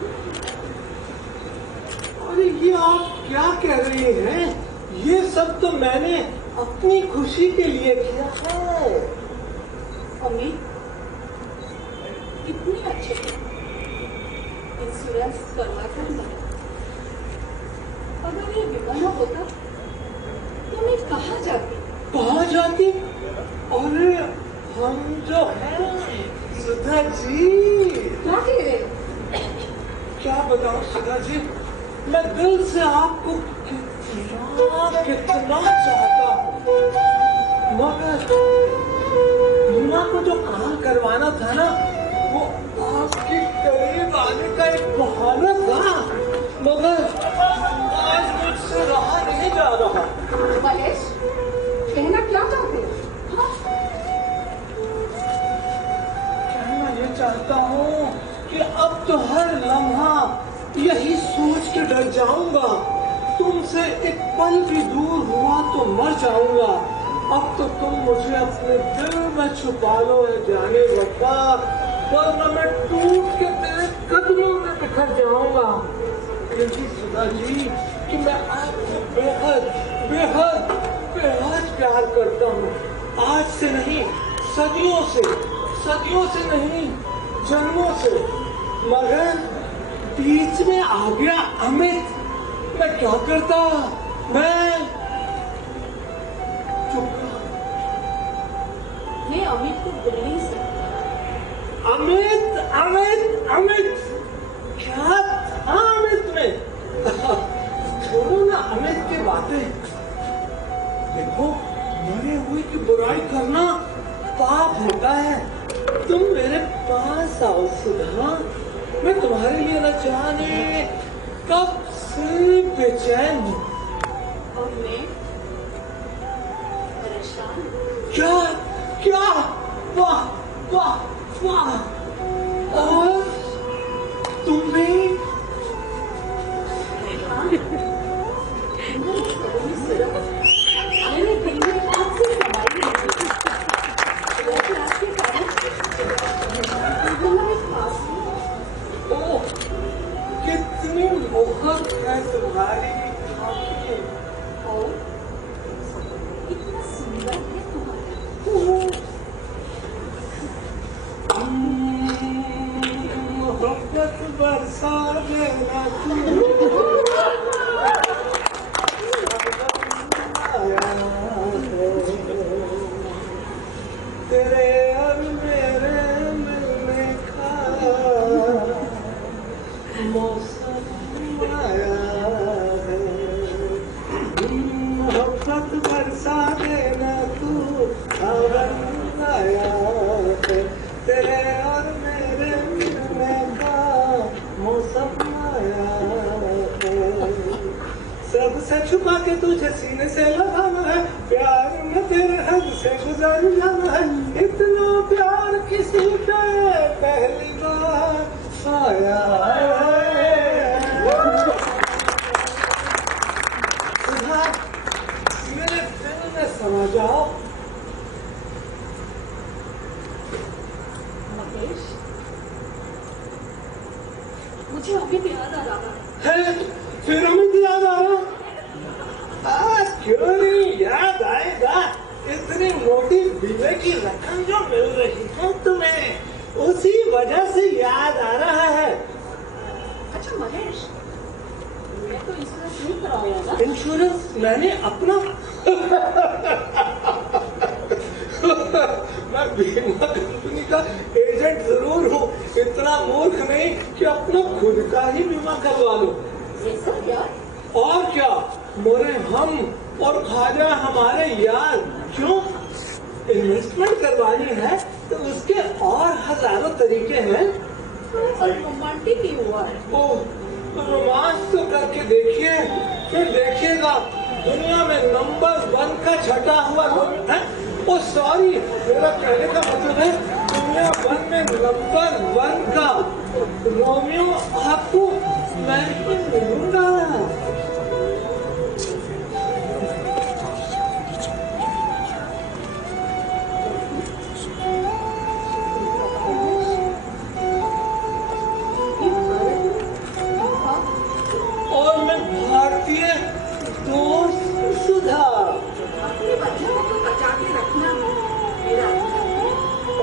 अरे ये आप क्या कह रही हैं? ये सब तो मैंने अपनी खुशी के लिए किया है। अमित, कितनी अच्छी इंश्योरेंस करवा कर मैंने। अगर ये विवाह होता तो मैं कहाँ जाती? कहाँ जाती? अरे हम जो हैं सुधा जी। क्या कह रहे हो? क्या बताऊं सुधा जी, मैं दिल से आपको कितना चाहता हूँ, मगर मुन्ना को जो काम करवाना था ना, वो आपके करीब आने का एक बहाना था, मगर आज मुझसे रहा नहीं जा रहा। महेश, कहना क्या चाहते हो? हाँ? कहना ये चाहता हूँ कि अब तो हर लम्हा यही सोच के डर जाऊंगा, तुमसे एक पल भी दूर हुआ तो मर जाऊंगा। अब तो तुम मुझे अपने दिल में छुपा लो है जाने वफा, वरना मैं टूट के तेरे कदमों में बिखर जाऊंगा। क्योंकि सुधा जी कि मैं आपको बेहद बेहद बेहद प्यार करता हूँ। आज से नहीं, सदियों से नहीं, जन्मों से। मगर बीच में आ गया अमित, मैं क्या करता? मैं चुप। मैं अमित को भूल नहीं सकती। अमित अमित अमित क्या था अमित में? छोड़ो ना अमित की बातें। देखो, मरे हुए की बुराई करना पाप होता है। तुम मेरे पास आओ सुधा, मैं तुम्हारे लिए न जाने कब से बेचैन हूँ। और मैं परेशान हूँ। क्या क्या? वाह वाह वाह! और तुम भी? हाँ, मैं कभी सिर्फ मैंने दिन में आपसे कमाई नहीं की। वैसे आपके कारण तुम्हारे पास हूँ। ओह, कितनी मोहब्बत है तुम्हारी आंखें। और इतना सुंदर है तुम्हारा। मोहब्बत बरसा देना तू। तेरे छुपा के तुझे सीने से लगाना है, प्यार में तेरे हद से गुजर जाना है, इतना प्यार किसी पे पहली बार आया है। सुधा, मेरे दिल में समा जाओ। महेश, मुझे अभी भी याद आ रहा है। फिर अमित याद आया? क्यों नहीं याद आएगा? इतनी मोटी बीमे की रकम जो मिल रही है तुम्हें, उसी वजह से याद आ रहा है। अच्छा महेश, मैं तो इंश्योरेंस नहीं कराया ना? इंश्योरेंस मैंने अपना मैं बीमा कंपनी का एजेंट जरूर हूँ, इतना मूर्ख नहीं कि अपना खुद का ही बीमा करवा लो। ऐसा क्या? और क्या, मोरे हम और ख्वाजा हमारे यार, क्यों इन्वेस्टमेंट करवानी है तो उसके और हजारों तरीके हैं। रोमांटिक ही हुआ है। ओह, रोमांस तो करके देखिए, फिर देखिएगा दुनिया में नंबर 1 का छटा हुआ लोग है। ओ सॉरी, मेरा कहने का मतलब है दुनिया भर में नंबर 1 का रोमियो आपको मैं ही मिलूंगा। और मैं भारतीय दोस्त सुधा। अपने बच्चों को बचा के रखना मेरा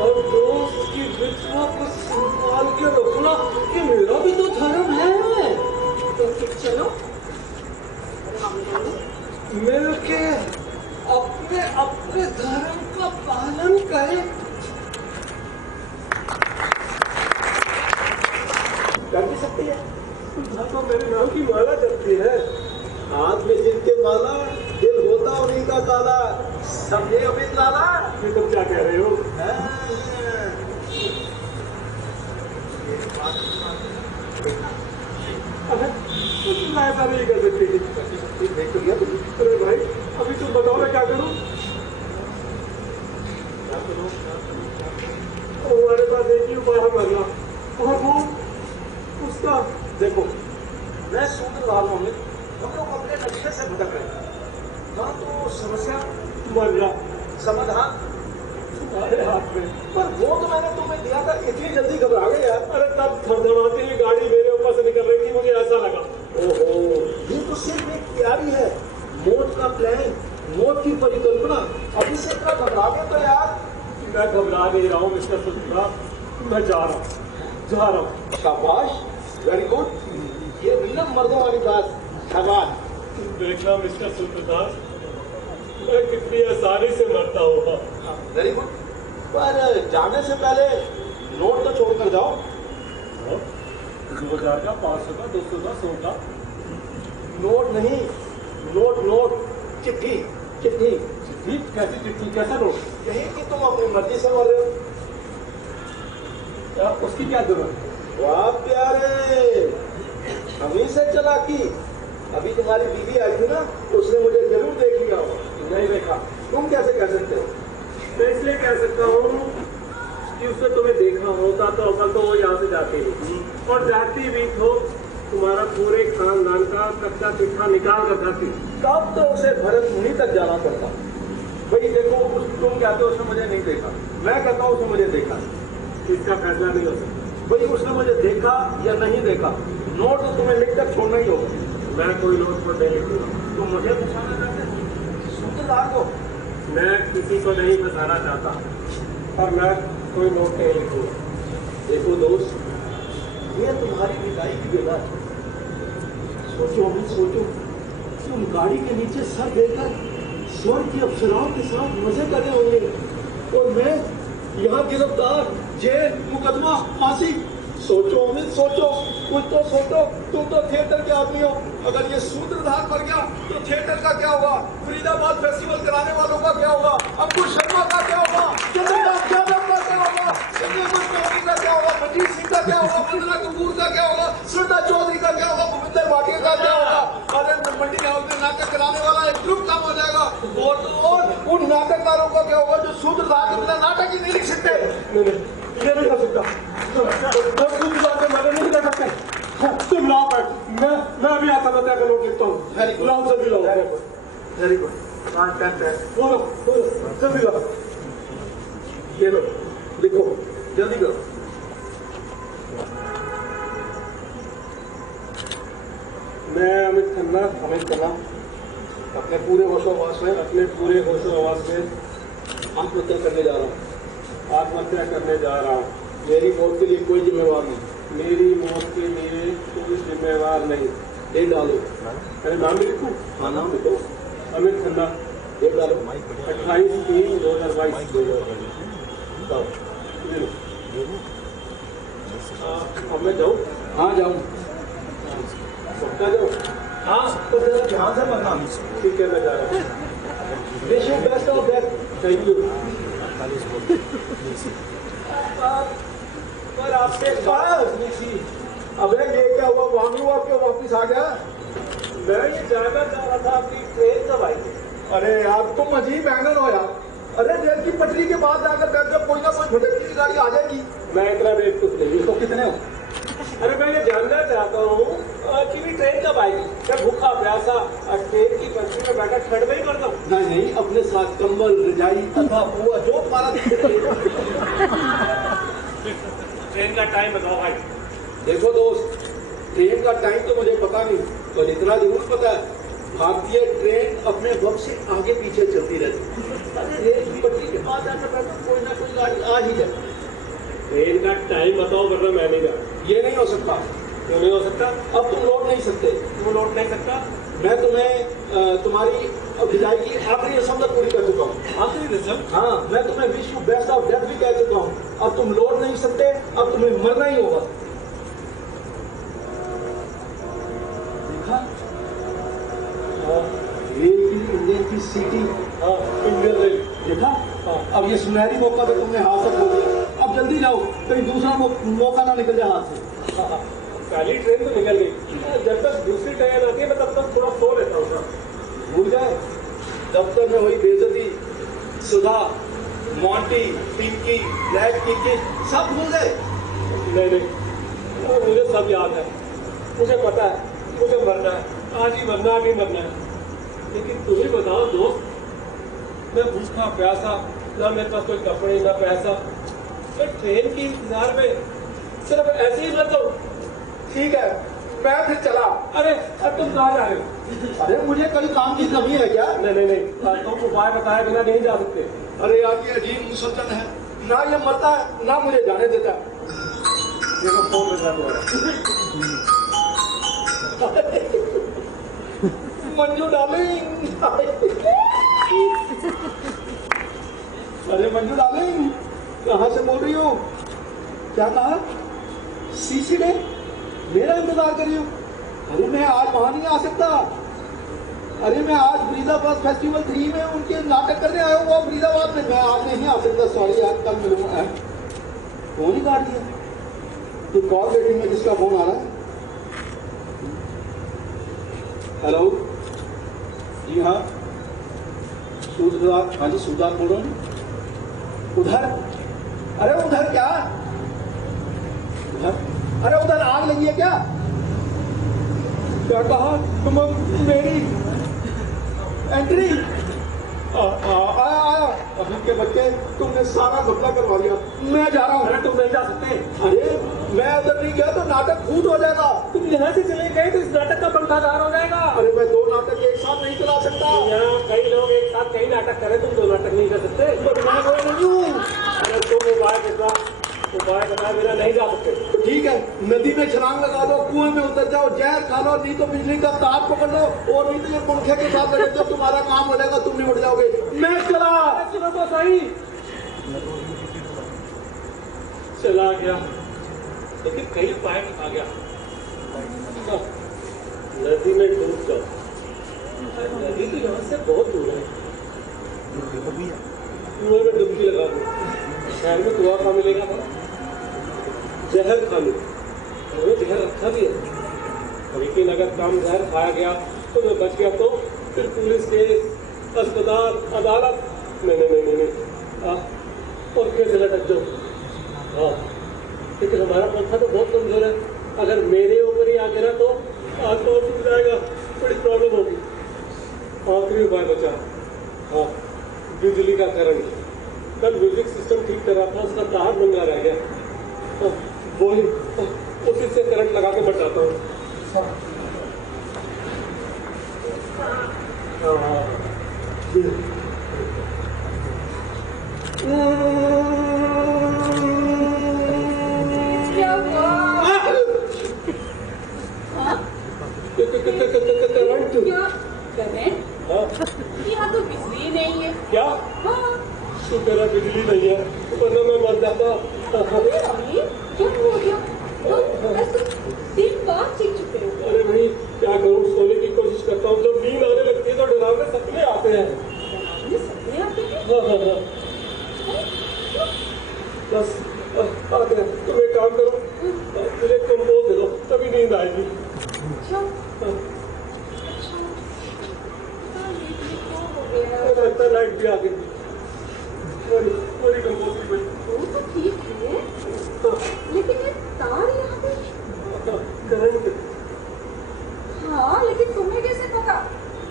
और दोस्त की विधवा को संभाल के रखना ये मेरा भी तो धर्म है। तो फिर चलो हम दोनों मिलके अपने अपने धर्म का पालन करें। कर भी सकती है। सुधा तो मेरे नाम की माला जपती है। हाथ में जिनके माला, दिल होता उन्हीं का काला। समझे अमित लाला? ये तुम क्या कह रहे हो? मैं ऐसा नहीं कर सकती। देख तो लिया तुम। अरे भाई, अभी तुम बताओ मैं क्या करूं? हमारे पास एक ही उपाय है मरना, और वो उसका देखो, मैं सूत्र लाल हूँ, हम लोग अपने लक्ष्य से भटक रहे हैं। हाँ तो समस्या मर जा, समाधान तुम्हारे हाथ में। पर वो तो मैंने तुम्हें दिया था, इतनी जल्दी घबरा गए यार। अरे तब थरथराती हुई गाड़ी मेरे ऊपर से निकल रही थी, मुझे ऐसा लगा ओहो ये तो सिर्फ एक तैयारी है, मौत का प्लान, मौत की परिकल्पना। अभी से इतना घबरा गए तो यार। मैं घबरा नहीं रहा हूँ मिस्टर सुधा, मैं जा रहा हूँ। शाबाश, वेरी गुड, ये भी ना मर्दों वाली बात। शाबाश। देखना मिस्टर सुप्रदास, मैं कितनी आसानी से मरता हूँ। वेरी गुड, पर जाने से पहले नोट तो छोड़ कर जाओ। 2000 का, 500 का, 200 का, 100 का नोट नहीं, नोट चिट्ठी। कैसी चिट्ठी, कैसा नोट? यही कि तुम अपनी मर्जी से मर रहे हो। क्या उसकी क्या जरूरत है? वाह प्यारे, हमी से चलाकी। अभी तुम्हारी बीवी आई थी ना, उसने मुझे जरूर देख लिया होगा। नहीं देखा, तुम कैसे कह सकते हो? मैं इसलिए कह सकता हूँ कि उसने तुम्हें देखा होता तो असल तो वो यहाँ से जाती नहीं, और जाती भी तो तुम्हारा पूरे खानदान का कच्चा चिट्ठा निकाल कर जाती, तब तो उसे भरत मुनि तक जाना पड़ता। भाई देखो, तुम कहते हो उसने मुझे नहीं देखा, मैं कहता हूँ उसने मुझे देखा। इसका फैसला नहीं हो सकता। भाई उसने मुझे देखा या नहीं देखा, नोट तो तुम्हें लिख कर छोड़ना ही होगा। मैं कोई नोट पर नहीं लिखूंगा। तुम मुझे फंसाना चाहते हो? सूत्रधार को मैं किसी को नहीं फंसाना चाहता, और मैं कोई नोट नहीं लिखूंगा। देखो दोस्त, ये तुम्हारी विदाई की बेला है। सोचो अभी, सोचो, तुम गाड़ी के नीचे सर देकर स्वर्ग की अप्सराओं के साथ मजे कर रहे होंगे, और मैं यहाँ गिरफ्तार, जेल, मुकदमा, फांसी। सोचो अमित, सोचो, कुछ तो सोचो। तुम तो थिएटर के आदमी हो, अगर ये सूत्रधार मर गया तो थिएटर का क्या होगा? फरीदाबाद फेस्टिवल कराने वालों का क्या होगा? अंकुश शर्मा का क्या होगा? चंद्रकांत यादव का क्या होगा? संजय मुखर्जी का क्या होगा? मनजीत सिंह का क्या होगा? वंदना कपूर का क्या होगा? श्रद्धा चौधरी का क्या होगा? भूपिंदर भाटिया का क्या होगा? अरे मंडी हाउस में नाटक वालों को क्या होगा जो सूत्रधार के बिना नाटक ही नहीं लिख सकते? नहीं नहीं, ये नहीं कर सकता। तुम जाके मदद नहीं कर सकते। तुम लाओ बैठ, मैं अभी आता था का नोट लिखता हूँ। लाओ सभी लाओ। Very good. बोलो जल्दी लाओ। ये लो, लिखो, जल्दी करो। मैं अमित खन्ना अपने पूरे होशोहवास में आत्महत्या करने जा रहा हूँ। मेरी मौत के लिए कोई जिम्मेवार नहीं। डेट डालो। मेरा नाम भी लिखूं? हाँ, नाम लिखो। अमित खन्ना, डेट डालो। 28/3/2022। अब मैं जाऊँ? हाँ, जाऊँ। पक्का जाऊँ? हाँ, तो जरा ध्यान से पढ़ना। ठीक है, मैं जा रहा हूँ। Wish you best of luck. Thank you. पर आपके पास अबे ये क्या हुआ? वांगलू आपके वापिस आ गया? मैं ये जानना चाह रहा था आपकी ट्रेन कब आएगी? अरे यार, तुम अजीब बैंगन हो यार। अरे रेल की पटरी के बाद जाकर बैठ जाओ, कोई ना कोई भटकती हुई गाड़ी आ जाएगी। मैं इतना बेवकूफ नहीं हूँ। तो कितने हो? अरे मैं ये जानना चाहता हूँ कि भी ट्रेन कब आएगी? क्या भूखा प्यासा ट्रेन की पटरी में बैठा खड़ में ही करता हूँ? नहीं नहीं, अपने साथ कंबल, रजाई तथा बुआ जो तुम्हारा ट्रेन का टाइम बताओ भाई। देखो दोस्त, ट्रेन का टाइम तो मुझे पता नहीं, पर इतना जरूर पता है, भारतीय ट्रेन अपने वक्त से आगे पीछे चलती रहती है। अरे रेल की पटरी के बाद जाकर बैठो, कोई ना कोई गाड़ी आ ही जाए। ट्रेन का टाइम बताओ वरना मैं नहीं जा। ये नहीं हो सकता। क्यों नहीं हो सकता? अब तुम लौट नहीं सकते। क्यों लौट नहीं सकता? मैं तुम्हें तुम्हारी विदाई की आखिरी रस्म तक पूरी कर चुका हूँ। आखिरी रस्म? हाँ, मैं तुम्हें wish you best of death भी कह चुका हूँ। अब तुम लौट नहीं सकते, अब तुम्हें मरना ही होगा। देखा? रेल की इंजन की सीटी। हाँ, इंडियन रेल। देखा? हाँ। अब ये सुनहरी मौका तो तुमने हाथ से खो दिया। अब जल्दी जाओ, कहीं दूसरा मौका ना निकल जाए हाथ से। पहली ट्रेन तो निकल गई, जब तक दूसरी ट्रेन आती है मैं तब तक थोड़ा सो लेता हूँ। भूल जाए, दफ्तर में हुई बेइज्जती, सुधा, मॉन्टी, पिंकी, ब्लैक किकी, सब भूल गए। नहीं नहीं, मुझे सब याद है। मुझे पता है मुझे मरना है, आज ही मरना, अभी मरना है। लेकिन तुम ही बताओ दोस्त, मैं भूखा प्यासा, ना मेरे पास कोई कपड़े ना पैसा, मैं ट्रेन के इंतजार में सिर्फ ऐसे ही मर जाऊँ? ठीक है, मैं फिर चला। अरे अब तुम कहाँ जा रहे हो? अरे मुझे कहीं काम की कमी है क्या? नहीं नहीं नहीं, तुम उपाय बताए बिना नहीं जा सकते। अरे यार, ये अजीब मुसलसन है, ना ये मरता है ना मुझे जाने देता है। देखो फोन बजा तुम्हारा। मंजू डार्लिंग। अरे मंजू डार्लिंग, कहाँ से बोल रही हो? क्या कहा? सीसी ने मेरा इंतजार करी हो? अरे मैं आज वहां नहीं आ सकता। अरे मैं आज फरीदाबाद फेस्टिवल 3 में उनके नाटक करने आया हूँ फरीदाबाद में। मैं आज नहीं आ सकता, सॉरी यार, कल मिलूंगा। फोन ही काट दिया। तो कॉल वेटिंग में जिसका फोन आ रहा है। हेलो, जी हाँ, सूरदार। हाँ जी, सूरदार बोल रहा हूँ। उधर? अरे उधर क्या? उधर? अरे उधर आग लगी है क्या? क्या कहा तुम? मेरी एंट्री? आया अभी के बच्चे, तुमने सारा घपला करवा लिया। मैं जा रहा हूँ। अरे तुम नहीं जा सकते। अरे मैं उधर नहीं गया तो नाटक फूट हो जाएगा। तुम यहाँ से चले गए तो इस नाटक का पंखाधार हो जाएगा। अरे मैं 2 नाटक एक साथ नहीं चला सकता। यहाँ कई लोग एक साथ कई नाटक करें, तुम 2 नाटक नहीं कर सकते। पर मैं वो नहीं हूँ। अगर तुम उपाय बताए बिना नहीं जा सकते। तो ठीक है, नदी में छलांग लगा दो, कुएं में उतर जाओ, जहर खा लो, नहीं तो बिजली का तार पकड़ लो, और नहीं तो ये पंखे के साथ लगे, जब तुम्हारा काम हो जाएगा तुम नहीं उठ जाओगे। मैं चला। सुनो तो सही, चला गया लेकिन कई उपाय आ गया। नदी में डूब जाओ। नदी तो यहाँ से बहुत दूर है। कुएं में डुबकी लगा दो, शहर में कुआं कहाँ मिलेगा? जहर खा लो, उन्होंने जहर रखा भी है, लेकिन अगर कम जहर खाया गया तो मैं बच गया तो फिर पुलिस केस, अस्पताल, अदालत नहीं और कैसे लटक जाओ। हाँ लेकिन हमारा पंखा तो बहुत कमजोर है, अगर मेरे ऊपर ही आ गिरा तो आग तो टूट जाएगा, बड़ी प्रॉब्लम होगी। आखिरी उपाय बचा, हाँ बिजली का करंट। कल म्यूजिक सिस्टम ठीक कर रहा था, उसका तार नंगा रह गया, वही उसी से करंट लगा के बचाता हूँ। क्या हुआ? करंट क्या करंट? हाँ यहाँ तो बिजली नहीं है। क्या हाँ शुक्र है बिजली नहीं है, वरना मैं मर जाता। अरे अभी क्या हो गया? ऐसे 3 बार सीख चुके हो। अरे भाई क्या करूँ, सोने की कोशिश करता हूँ, जब नींद आने लगती है तो डरावने सपने आते हैं। डरावने सपने आते हैं? हाँ बस आते हैं। तुम एक काम करो, मुझे कंपोज दे दो, तभी नींद आएगी। अच्छा हाँ, अच्छा, ये क्या हो गया? मुझे लगता है लाइट भी आ गई। कंपोज की बनी। वो तो ठीक है, लेकिन ये तार यहाँ पे। करंट। हाँ लेकिन तुम्हें कैसे पता?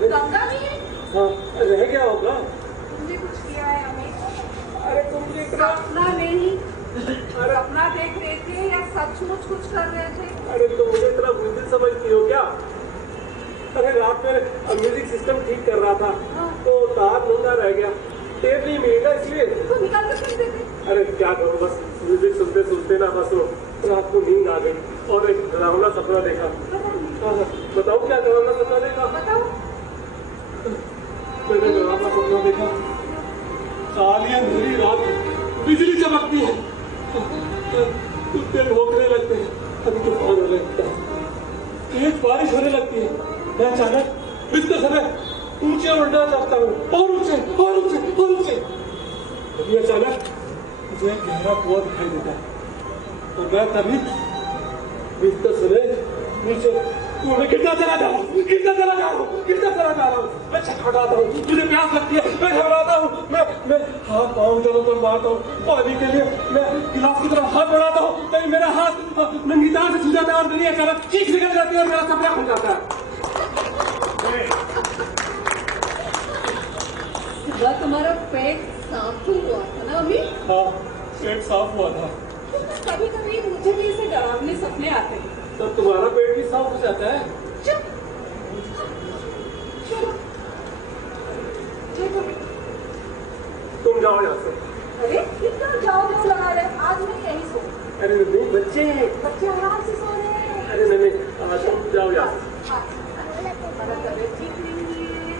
गंगा नहीं है? हाँ रह गया होगा। तुमने कुछ किया है हमें? अरे तुम देखना। सपना नहीं, सपना देख रहे थे या सचमुच कुछ कर रहे थे? अरे तो मुझे इतना बुद्धि समझती हो क्या? अरे रात में म्यूजिक सिस्टम ठीक कर रहा था, तो तार नंगा रह गया, टेप नहीं मिली ना, इसलिए। तो निकाल के फेंक देते। अरे क्या करूं, बस म्यूजिक सुनते सुनते ना बस वो रात को नींद आ गई और एक डरावना सपना देखा। बताओ क्या डरावना सपना देखा? बताओ। मैंने डरावना सपना देखा, काली अंधेरी रात, बिजली चमकती है, कुत्ते भौंकने लगते हैं, अभी तूफान होने लगता है, तेज बारिश होने लगती है। मैं अचानक बिस्तर से ऊंचे उड़ना चाहता हूँ, और ऊंचे और ऊंचे और ऊंचे। अभी अचानक मुझे एक गहरा कुआं दिखाई देता है, और मैं तभी बिस्तर से नीचे कुएं में गिरता चला जा रहा हूँ, गिरता चला जा रहा हूँ, गिरता चला जा रहा हूँ। मैं छटपटाता हूँ, मुझे प्यास लगती है, मैं घबराता हूँ, मैं हाथ पाँव दोनों पर मारता हूँ, पानी के लिए मैं गिलास की तरफ हाथ बढ़ाता हूँ, तभी मेरा हाथ नंगी तार से छू जाता है और मेरी अचानक चीख निकल जाती है और मेरा कपड़ा खुल जाता है। सुबह तुम्हारा पेट साफ हुआ था ना अभी? हाँ पेट साफ हुआ था। कभी कभी मुझे भी ऐसे डरावने सपने आते हैं। तो तुम्हारा पेट भी साफ हो जाता है? चुप, चलो, चलो। तुम जाओ यहाँ से। अरे इतना जाओ क्यों लगा रहे? आज मैं यही सो। अरे नहीं बच्चे हैं। बच्चे आराम से सो रहे हैं। अरे नहीं आज तुम जाओ यहाँ से। हमारा तबीयत ठीक नहीं है,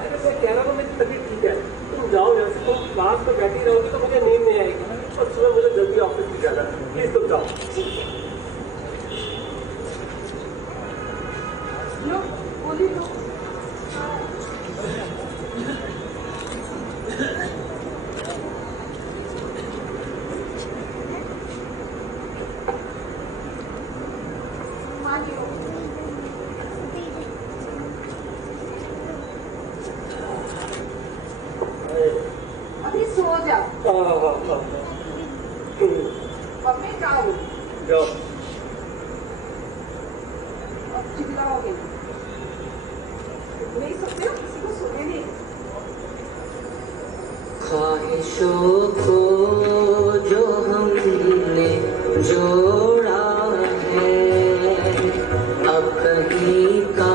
अरे मैं कह रहा हूँ मेरी तबीयत ठीक है, तुम जाओ यहाँ से। तुम क्लास में बैठी रहोगी तो मुझे नींद नहीं आएगी और सुबह मुझे जल्दी ऑफिस भी जाना है। प्लीज तुम जाओ। लो बोली लो। अभी सो जाओ। हाँ अब मैं जाओ। जाओ। अब चिल्लाओगे नहीं, सकते हो किसी को सोने नहीं। ख्वाहिशों को जो हमने जोड़ा है, अब कहीं का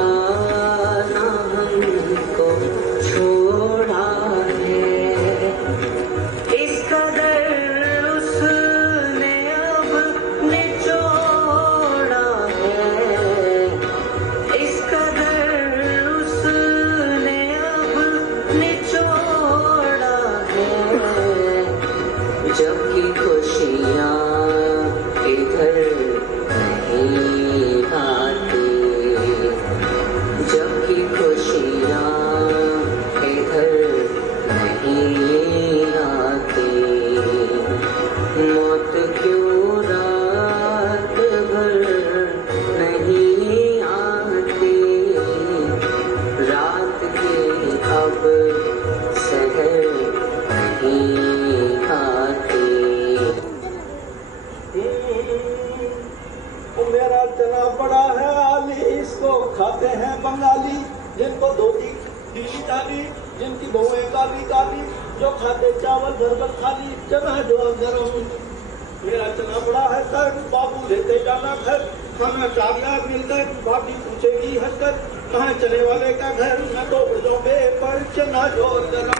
ना हमको छोड़ा है। इस कदर उसने अब निचोड़ा है, इस कदर उसने अब निचोड़ा है, जबकि खुशियाँ शरबत खाली चना जो गरम, मेरा चना बड़ा है कर बाबू लेते जाना घर, खाना चार यार मिलकर बाकी पूछेगी हंसकर, कहाँ चले वाले का घर न तो बजोगे पर चना जो गरम।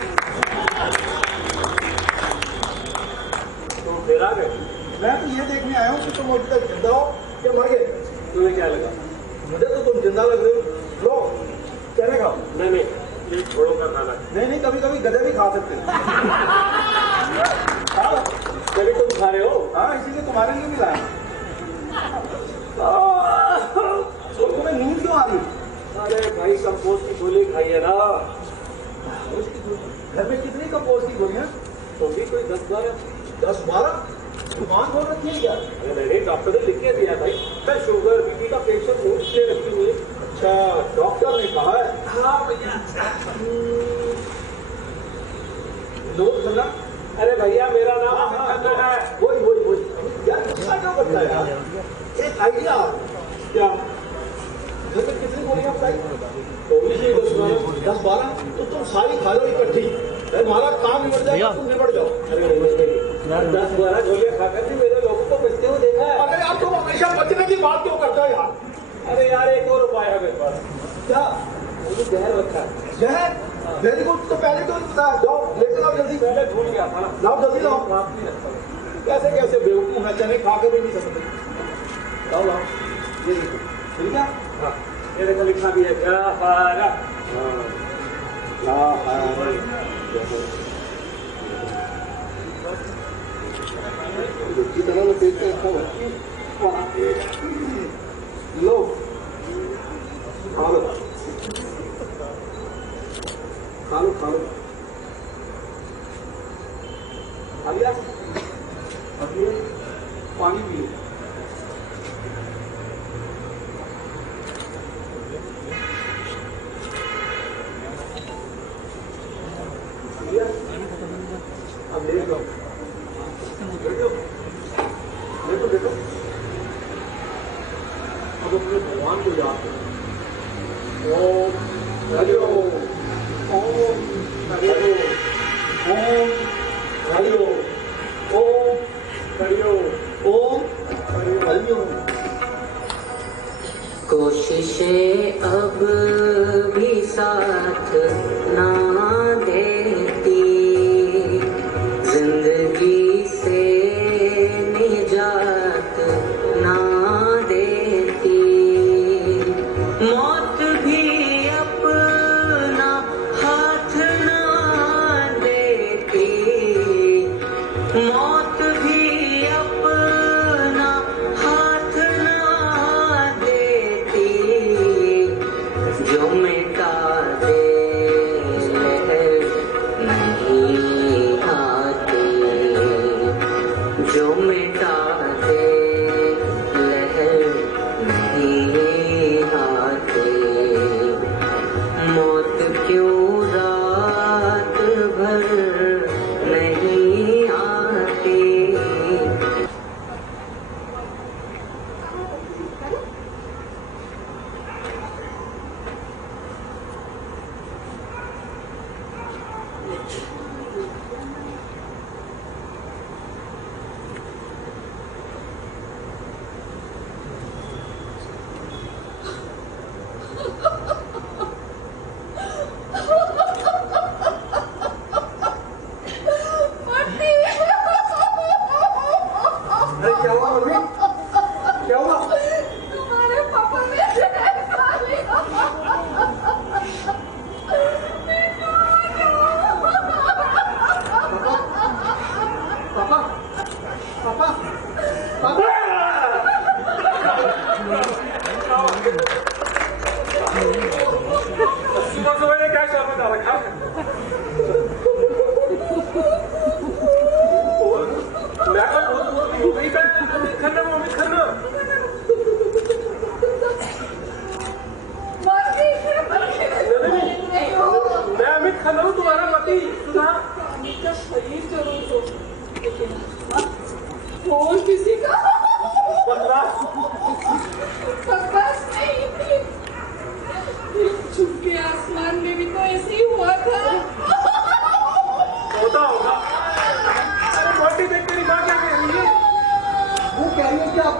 तो फिर आ गए। मैं तो ये देखने आया हूँ कि तुम अभी तक जिंदा हो या मर गए। तुम्हें क्या लगा? मुझे तो तुम जिंदा लग रहे हो। लो चने खाओ। नहीं, ये घोड़ों का खाना है। नहीं, कभी कभी गधे भी खा सकते हैं। हाँ, तभी तुम खा रहे हो। हाँ, इसीलिए तुम्हारे लिए भी लाया। तो तुम्हें नींद क्यों आ रही? अरे भाई कंपोस्ट की गोली खाई है ना। घर में कितनी कंपोस्ट की गोलियां? तो भी कोई 10-12। 10-12? दुकान खोल रखी है क्या? अरे नहीं, डॉक्टर ने लिख के दिया भाई। मैं शुगर बीपी का पेशेंट हूँ, इसलिए रखी हुई है। अच्छा, डॉक्टर ने कहा है। हाँ भैया। नोट करना। अरे भैया मेरा नाम खन्ना है। वही यार, गुस्सा क्यों करता है यार? एक आइडिया। क्या? घर में कितनी गोलियां बताई? तो भी 10-12। 10-12? तो तुम सारी खा लो इकट्ठी, हमारा काम निबट जाएगा, तुम निबट जाओ। अरे 10-12 गोलियां खाकर भी मेरे लोगों को बचते हुए देखा है। अरे यार, तुम हमेशा बचने की बात क्यों करते हो यार? अरे यार एक और उपाय है मेरे पास। क्या? मुझे जहर रखा है। जहर? वेरी गुड, तो पहले तो बताया। जाओ लेके आओ जल्दी। पहले भूल गया था ना। लाओ जल्दी लाओ। बात नहीं रखता। कैसे कैसे बेवकूफ है, चने खा के भी नहीं सकते। लाओ ये देखो, ठीक है? हाँ, ये देखो लिखा भी है क्या हारा। की तरह में पेट का रखा हुआ। लो खा लो खा लो खा लो। खा लिया? अब ये पानी पिए। अब ले लो, देखो अब अपने भगवान को याद करो। ओम हरि ओम, ओम हरि ओम, ओम हरि ओम, ओम हरि ओम, ओम हरि ओम। कोशिशें अब भी साथ ना देती, जिंदगी से निजात ना देती, मौत भी अपना हाथ ना देती, मौत भी अपना हाथ ना देती, जो मिटा दे लहर नहीं आती, जो मिटा दे लहर नहीं आती, मौत क्यों रात भर नहीं आती। अरे क्या हुआ मम्मी? क्या हुआ? तुम्हारे पापा ने जहर खा लिया। पापा पापा पापा सुबह ने क्या शाम में रखा? मैं खन्ना मैं अमित खन्ना हूँ, तुम्हारा पति। सुना स्वामी का शरीर जरूर हो, लेकिन और किसी का बस नहीं थी। झुके आसमान में भी तो ऐसे ही हुआ था। होता होगा।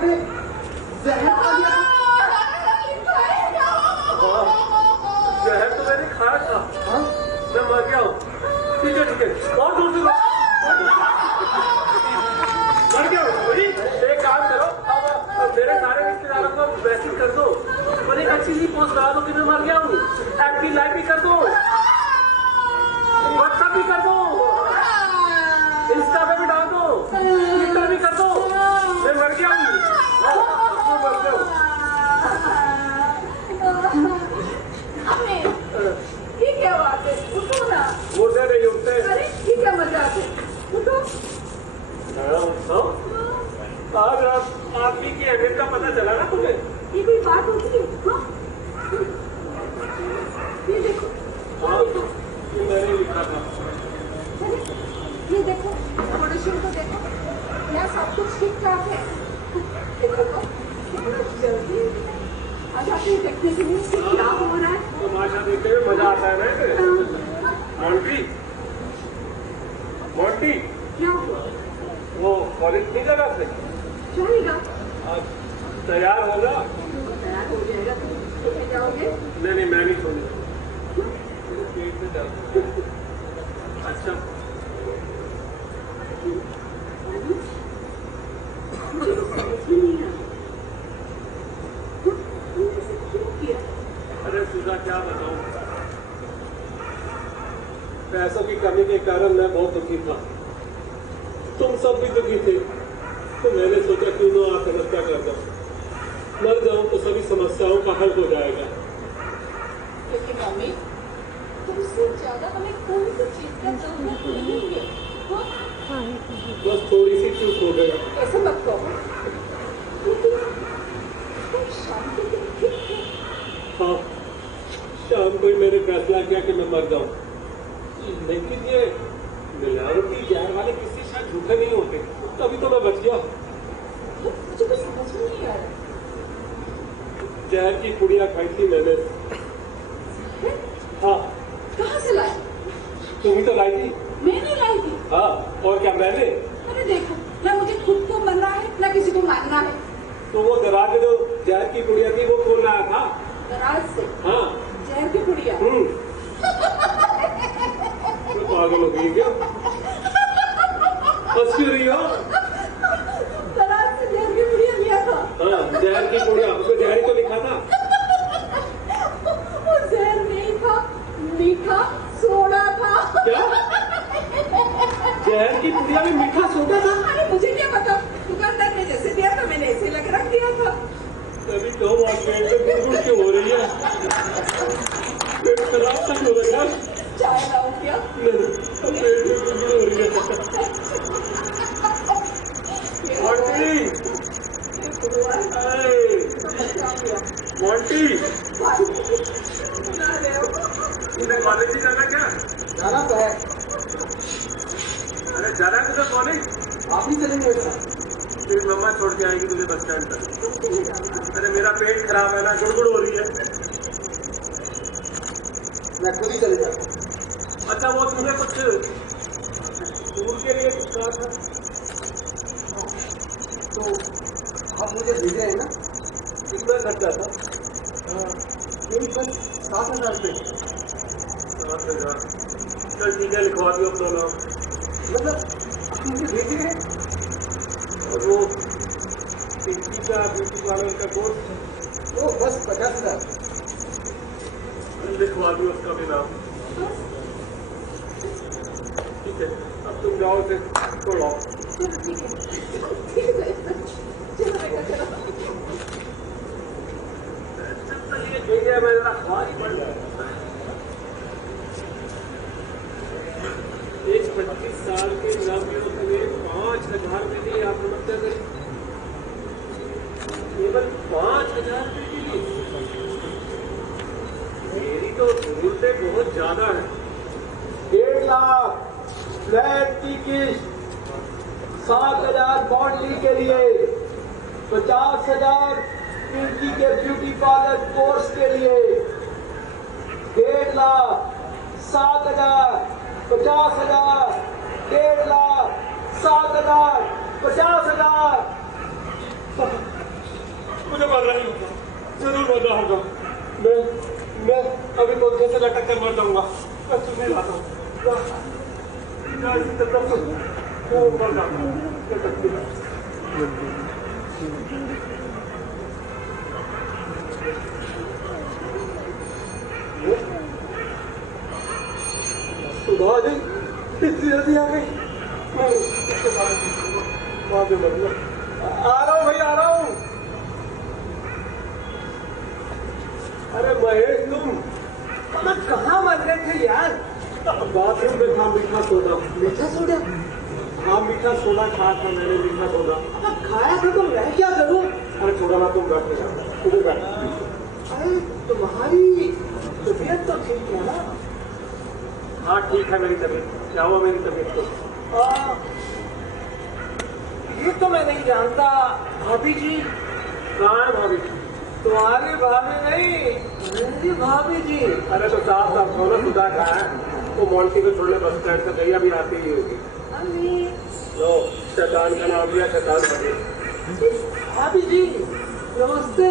पे जहर खा लिया। जहर तो मैंने खाया था। हाँ? मैं मर गया हूँ। ठीक है ठीक है, और दूर से मर गया हूँ भाई। एक काम करो, अब मेरे सारे रिश्तेदारों को वैसे कर दो और एक अच्छी सी पोस्ट डाल दो कि मैं मर गया हूँ। एक्टिव लाइफ भी कर दो, व्हाट्सएप भी कर दो, इंस्टा पे भी डाल दो, ट्विटर भी कर दो, मैं मर गया हूँ। मैं मर गया हूँ। ये क्या बात है? उठो ना। मुझे नहीं उठते। अरे ये क्या मजाक है? उठो। आज आदमी की अहमियत का पता चला ना तुम्हें? ये कोई बात होती है? हाँ? ये देखो। हाँ, ये मैंने लिखा था। अरे ये देखो, प्रोडक्शन को देखो, यहाँ सब कुछ ठीक ठाक है। ये देखो, कितना जल्दी आज आप ये देखने के लिए कि क्या हो रहा है। तमाशा देखते हुए मजा आता है ना। मोंटी, मोंटी, क्या हुआ? वो कॉलेज नहीं लगा थे? चलेगा। आज तैयार होगा? तैयार हो जाएगा। तो मैं जाओगे? नहीं, मैं नहीं सोऊंगा। मेरे पेट में दर्द। अच्छा, मुझे समझ में नहीं आ रहा। तुमने ऐसा क्यों किया? अरे सुधा क्या बताऊं, पैसों की कमी के कारण मैं बहुत दुखी था। तुम सब भी दुखी थे, तो मैंने सोचा क्यों ना आत्महत्या कर दो। मर जाऊं तो सभी समस्याओं का हल हो जाएगा। लेकिन मम्मी, तुमसे ज्यादा हमें कोई सी चीज का जरूरत नहीं है। हाँ? बस थोड़ी सी चूक हो गई। ऐसा मत कहो। लेकिन तुम शाम को तो ठीक थे। हाँ, शाम को ही मैंने फैसला किया कि मैं मर जाऊं। लेकिन ये मिलावटी जहर वाले किसी शायद झूठे नहीं होते, तभी तो मैं बच गया। मुझे कुछ समझ में नहीं आ रहा। जहर की पुड़िया खाई थी मैंने। हाँ, कहाँ से लाए? तुम ही तो लाई थी। मैं नहीं लाई थी। हाँ, और क्या मैंने? अरे देखो, ना मुझे खुद को मरना है, ना किसी को मारना है। तो वो दराज में जो जहर की पुड़िया थी वो कौन लाया था? दराज से हाँ। जहर की पुड़िया। मैं पागल हो गई क्या? हंस क्यों रही हो? दराज से जहर की पुड़िया लिया था। हाँ, जहर की पुड़िया, उसमें जहर ही तो लिखा था। वो जहर नहीं था, मीठा सोडा था। क्या? जहर की पुड़िया में मीठा सोडा था? अरे मुझे क्या पता, दुकानदार ने जैसे दिया था मैंने ऐसे लग रख दिया था। तभी तो आज पेट में गुड़गुड़ क्यों हो रही है? पेट खराब तक हो रहा है। चाय लाऊं क्या? नहीं, पेट में गुड़गुड़ हो रही है। मोंटी, मोंटी, तुझे कॉलेज ही जाना क्या? जाना तो है। अरे जाना है तुझे कॉलेज? आप ही चलेंगे सर। तेरी मम्मा छोड़ के आएगी तुझे बस स्टैंड तक। अरे मेरा पेट खराब है ना, गुड़गुड़ हो रही है। मैं खुद ही चले जाता हूँ। अच्छा, वो तुमने कुछ टूर के लिए कुछ कहा था? तो आप मुझे भेजे हैं ना? कितना खर्चा था? मेरी बस 7,000 रुपये। 7,000। चल ठीक है, लिखवा दियो अपना नाम। मतलब आप मुझे भेजे हैं? और वो पिंकी का ब्यूटी पार्लर का कोर्स वो बस 50,000। लिखवा दियो उसका भी नाम। ठीक है, अब तुम जाओ से छोड़ो। चलो ठीक है, ठीक है, चलो बेटा चलो। ये ठीक है, मैं जरा ख्वारी पड़ गया। एक 25 साल के ग्रामीणों के लिए 5,000 रुपये की आत्महत्या करी, केवल 5,000 रुपये के लिए। मेरी तो जरूरतें बहुत ज्यादा है। 1.5 लाख फ्लैट की किस्त, 7,000 बॉन्डली के लिए, 50,000 पिंकी के ब्यूटी पार्लर कोर्स के लिए, 1.5 लाख, 7,000, 50,000, 1.5 लाख, 7,000, 50,000। मुझे मरना ही होगा, जरूर मरना होगा। मैं अभी पंखे से लटक कर मर जाऊंगा। मैं तुम्हें लाता हूँ, इसी तरफ से मर जाऊंगा। सुधा जी इतनी जल्दी आ गई। आ रहा हूँ भाई, आ रहा हूँ। अरे महेश तुम कहाँ मर गए थे यार? बाथरूम में था मीठा सोडा। मीठा सोडा? हाँ मीठा सोडा खाया था मैंने, मीठा सोडा। खाया था तो मैं क्या करूँ? अरे छोड़ा ना, तुम बैठ जाओ, तुम बैठ। अरे तुम्हारी तबीयत तो ठीक है ना? हाँ ठीक है मेरी तबीयत। क्या हुआ मेरी तबीयत को? ये तो मैं नहीं जानता। भाभी जी कहाँ है? भाभी जी तुम्हारी भाभी नहीं, मेरी भाभी जी। अरे तो साफ साफ सोना सुधा कहाँ है? वो मोंटी को छोड़ने बस स्टैंड से गई, अभी आती ही होगी। लो शैतान का नाम लिया, शैतान भाभी। भाभी जी नमस्ते।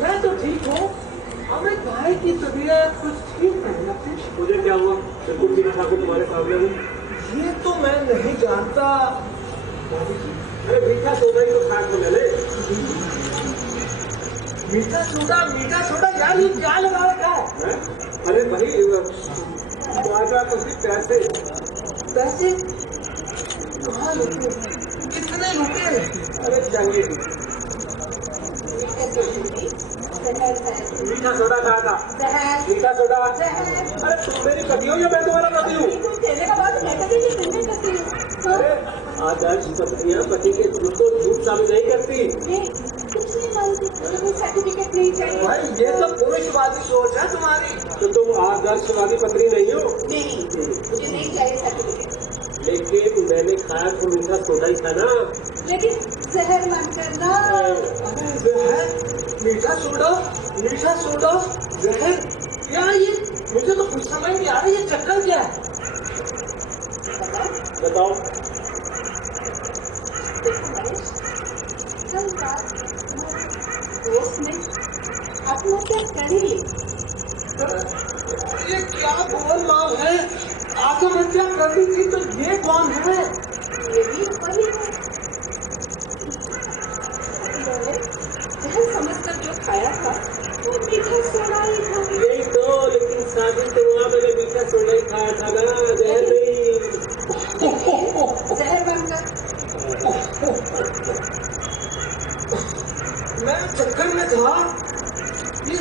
मैं तो ठीक हूँ, हमें भाई की तबीयत कुछ ठीक नहीं लगती। मुझे क्या हुआ? बिल्कुल ठीक ठाक तुम्हारे सामने हूँ। ये तो मैं नहीं जानता। अरे मीठा सोडा ही तो खाक हो गए। मीठा सोडा यार, ये क्या लगा रखा है? अरे भाई राजा कुछ पैसे कहाँ रुके? कितने रुके? अरे चाहिए मीठा सोडा कहा था? मीठा सोडा? अरे तुम मेरी पति हो या मैं तुम्हारा पति हूँ? अरे आदर्श पत्नियां पति के झूठ को झूठ साबित नहीं करती। सर्टिफिकेट नहीं चाहिए भाई, ये तो पुरुषवादी सोच है तुम्हारी। तो तुम आदर्शवादी पत्नी नहीं हो? नहीं, मुझे नहीं चाहिए सर्टिफिकेट। लेकिन मैंने खाया तो मीठा सोडा ही था ना। लेकिन जहर मत करना। जहर? मीठा सोडा जहर? यार ये मुझे तो कुछ समझ नहीं आ रहा, ये चक्कर क्या है? बताओ। कल रात दोस्त ने आत्महत्या कर ली। ये क्या बोल रहा है? आत्महत्या कर दी थी तो ये कौन है? ये भी वही है। इन्होंने जहर समझकर जो खाया था वो मीठा सोडा ही था। यही तो, लेकिन शादी से वहाँ मैंने मीठा सोडा ही खाया था ना, जहर नहीं। जहर बनकर मैं चक्कर में था। ये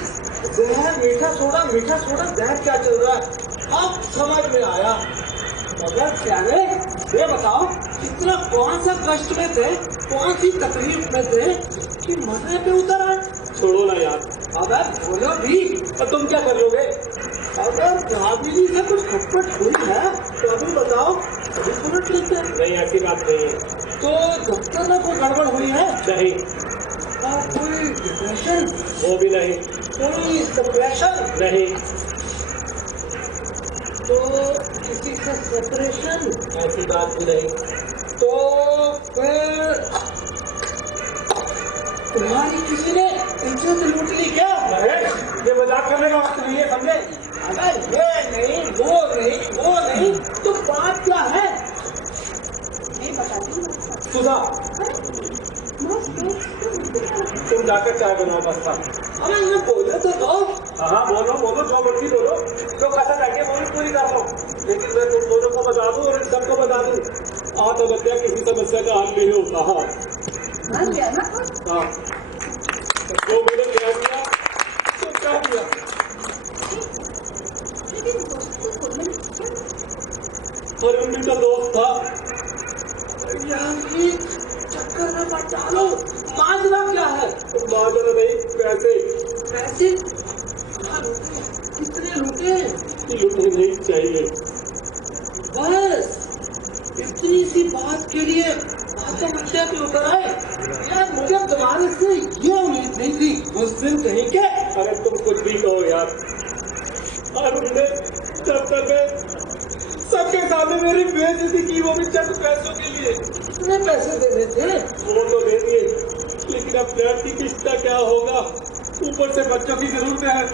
जहर मीठा सोडा जहर क्या चल रहा है? अब समझ में आया। मगर क्या है ये बताओ, इतना कौन सा कष्ट में थे, कौन सी तकलीफ में थे कि मरने पे उतर आए? छोड़ो ना यार। अगर बोलो भी तो तुम क्या कर लोगे? अगर भाभी जी से कुछ खटपट हुई है तो अभी बताओ, अभी पलट लेते हैं। नहीं ऐसी बात नहीं है। तो दफ्तर में कोई गड़बड़ हुई है? नहीं। कोई डिप्रेशन? वो भी नहीं। कोई डिप्रेशन? नहीं। तो किसी से सेपरेशन? ऐसी बात भी नहीं। तो फिर तुम्हारी किसी ने इज्जत लूट ली क्या? ये मजाक करने का वक्त नहीं है, समझे? अगर ये नहीं वो नहीं तो बात क्या है? नहीं बताती हूँ। सुधा तुम जाकर चाय बनाओ बस। अरे ये बोले तो दो। हाँ बोलो जो मर्जी बोलो, जो कैसा चाहिए वो भी पूरी कर लो। लेकिन मैं तुम दोनों को बता दूं और इन सबको बता दूं, आत्महत्या किसी समस्या का हल नहीं होता। हाँ जो मैंने क्या किया तो क्या किया? और उनका दोस्त था यार। चक्कर में मत डालो। माजरा क्या है? माजरा नहीं, पैसे। कितने लूटे? लूटने नहीं चाहिए। बस इतनी सी बात के लिए आत्महत्या पे उतर आए? यार मुझे तुम्हारे से ये उम्मीद नहीं थी। उस दिन कहीं के। अरे तुम कुछ भी कहो यार। और उनने दफ्तर में सबके सामने मेरी बेइज्जती की, वो भी चंद पैसों के लिए। कितने पैसे देने थे? वो तो दे दिए फ्लैट की किस्त का क्या होगा? ऊपर से बच्चों की जरूरतें हैं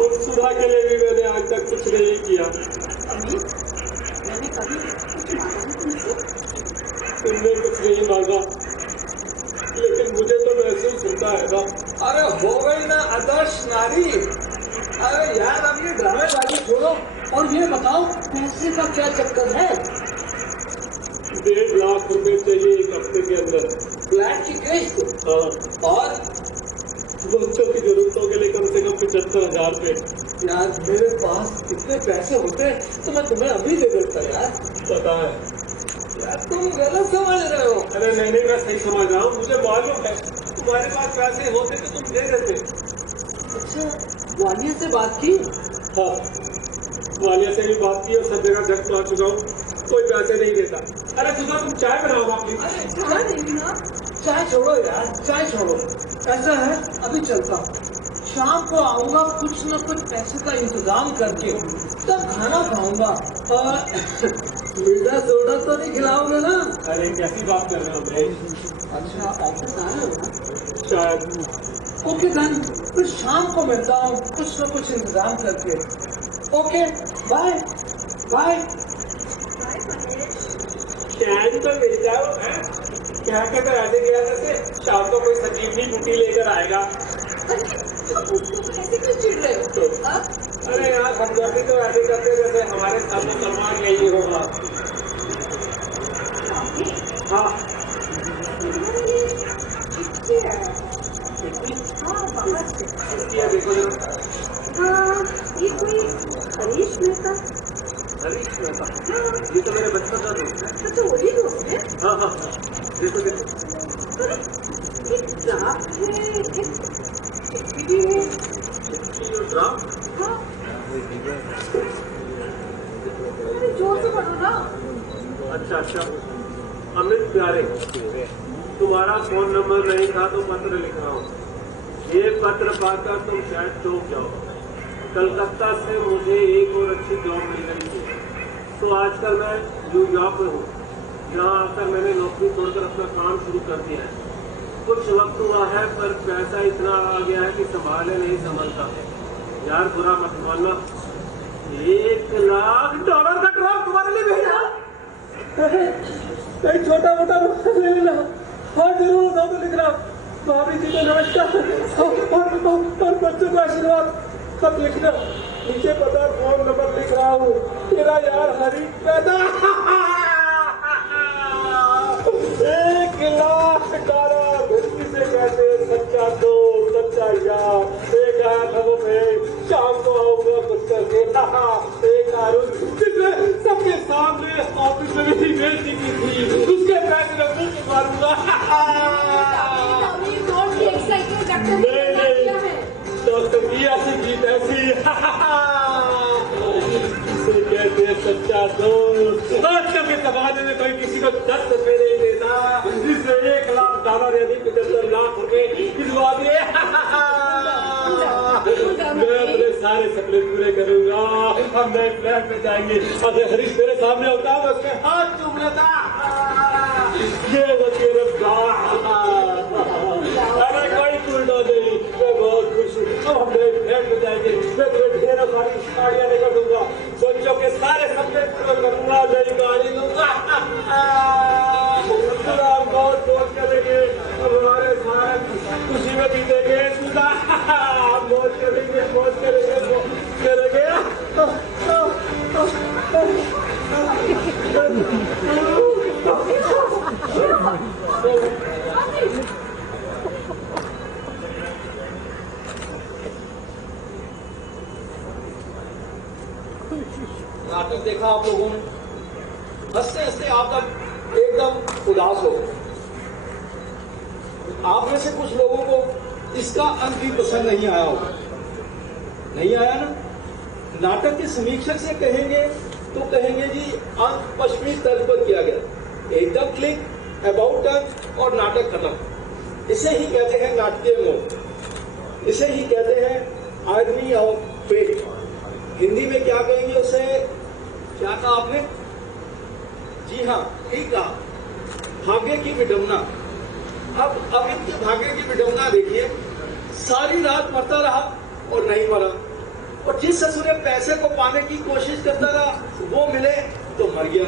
और सुधा के लिए भी मैंने आज तक कुछ नहीं किया। अम्मी, मैंने कभी कुछ मांगा है तुमसे? तुमने कुछ नहीं मांगा, लेकिन मुझे तो महसूस होता है ना। अरे हो गई ना आदर्श नारी। अरे यार अब ये ड्रामेबाजी छोड़ो और ये बताओ पैसे का क्या चक्कर है? 1.5 लाख रुपए चाहिए 1 हफ्ते के अंदर। फ्लैट की किस्त? हाँ, और बच्चों की जरूरतों के लिए कम से कम 75,000 रुपए। यार मेरे पास इतने पैसे होते तो मैं तुम्हें अभी दे देता यार। पता है यार तुम गलत समझ रहे हो। अरे नहीं, मैं सही समझ रहा हूँ। मुझे मालूम है तुम्हारे पास पैसे होते तो तुम दे देते। अच्छा, वालिया से बात की? हाँ, वालिया से भी बात की और सब जगह झक मार चुका हूँ, कोई पैसे नहीं देता। अरे सुधा, तुम चाय बनाओ अपनी। अरे चाय नहीं ना। चाय छोड़ो यार, चाय छोड़ो। ऐसा है अभी चलता हूँ, शाम को आऊंगा कुछ न कुछ पैसे का इंतजाम करके, तब खाना खाऊंगा। और मीठा सोडा तो नहीं खिलाओगे ना? अरे कैसी बात कर रहे हो भाई? अच्छा, ऑफिस आए हो ना? शायद। ओके धन, फिर शाम को मिलता हूँ कुछ न कुछ इंतजाम करके। Okay, bye bye. शायद तो मिल जाओ है? क्या कहते ऐसे गया जैसे शाम को कोई संजीवनी बूटी लेकर आएगा। उसको तो ऐसे क्यों चिढ़ रहे हो? हाँ? अरे यार, हमदर्दी तो ऐसे करते जैसे हमारे सब मुसलमान यही होगा। हाँ, चिट्ठी है। हाँ, बाहर से। ये देखो जरा। हाँ, ये कोई हरीश मेहता। हरीश मेहता? ये तो मेरे बचपन का दोस्त है। अच्छा, वही दोस्त है? हाँ हाँ, देखो देखो। अरे, ये ड्राफ्ट है, ये चिट्ठी भी है। चिट्ठी और ड्राफ्ट? हाँ। अरे जोर से पढ़ो ना। अच्छा अच्छा। अमित प्यारे, तुम्हारा फोन नंबर नहीं था तो पत्र लिख रहा हूँ। ये पत्र पाकर तुम शायद चौंक जाओ। कलकत्ता से मुझे एक और अच्छी जॉब मिल गई थी, तो आजकल मैं न्यूयॉर्क में हूँ, जहाँ आकर मैंने नौकरी छोड़कर अपना काम शुरू कर दिया है। कुछ वक्त हुआ है पर पैसा इतना आ गया है कि संभाले नहीं संभलता। यार बुरा मत मानना, $1 लाख का ड्राफ्ट तुम्हारे लिए भेजा। कहीं छोटा मोटा ले लेना। हाँ जरूर बताओ तो लिख रहा। भाभी जी को नमस्कार और बच्चों को आशीर्वाद। सब लिखना। नीचे पता फोन नंबर लिख रहा हूँ। तेरा यार हरी पैदा। $1 लाख धरती से कहते सच्चा दोस्त, सच्चा यार। एक आया था वो मैं, शाम को आऊंगा कुछ करके। एक आरुष जिसने सबके सामने ऑफिस में मेरी बेइज्जती की थी, उसके पैसे में मुंह से मारूंगा। नहीं, डॉक्टर की ऐसी जीत ऐसी। इसे कहते हैं सच्चा दोस्त। आजकल के जमाने में कोई किसी को 10 रुपए नहीं देता, जिससे $1 लाख यानी 75 लाख रुपए भिजवा दिए। मैं अपने सारे सपने पूरे करूंगा। हम नए फ्लैट में जाएंगे। अगर हरीश मेरे सामने होता है उसके हाथ चूम लेता। ये अरे कोई टूटो नहीं, मैं बहुत खुश हूँ। अब हम नए फ्लैट में जाएंगे। मैं तुम्हें ढेरों सारी साड़ियाँ लेकर दूंगा, बच्चों के सारे सपने पूरे करूंगा, नई गाड़ी दूंगा। हम बहुत मौज करेंगे, हमारे सारे खुशी में बीतेंगे। हम मौज करेंगे, मौज करेंगे, मौज करेंगे। नाटक देखा आप लोगों ने? हंसते हंसते आप तब एकदम उदास हो। आप में से कुछ लोगों को इसका अंत भी पसंद नहीं आया होगा। नहीं आया ना? नाटक के समीक्षक से कहेंगे तो कहेंगे जी अंत पश्चिमी तर्ज पर किया गया, एकदम क्लिक, अबाउट टर्न और नाटक खत्म। इसे ही कहते हैं नाटकीय मोह, इसे ही कहते हैं आदमी और पेट। हिंदी में क्या कहेंगे उसे? क्या कहा आपने? जी हाँ, ठीक कहा, भाग्य की विडंबना। अब अमित के भाग्य की विडंबना देखिए, सारी रात मरता रहा और नहीं मरा, और जिस ससुर पैसे को पाने की कोशिश करता रहा वो मिले तो मर गया।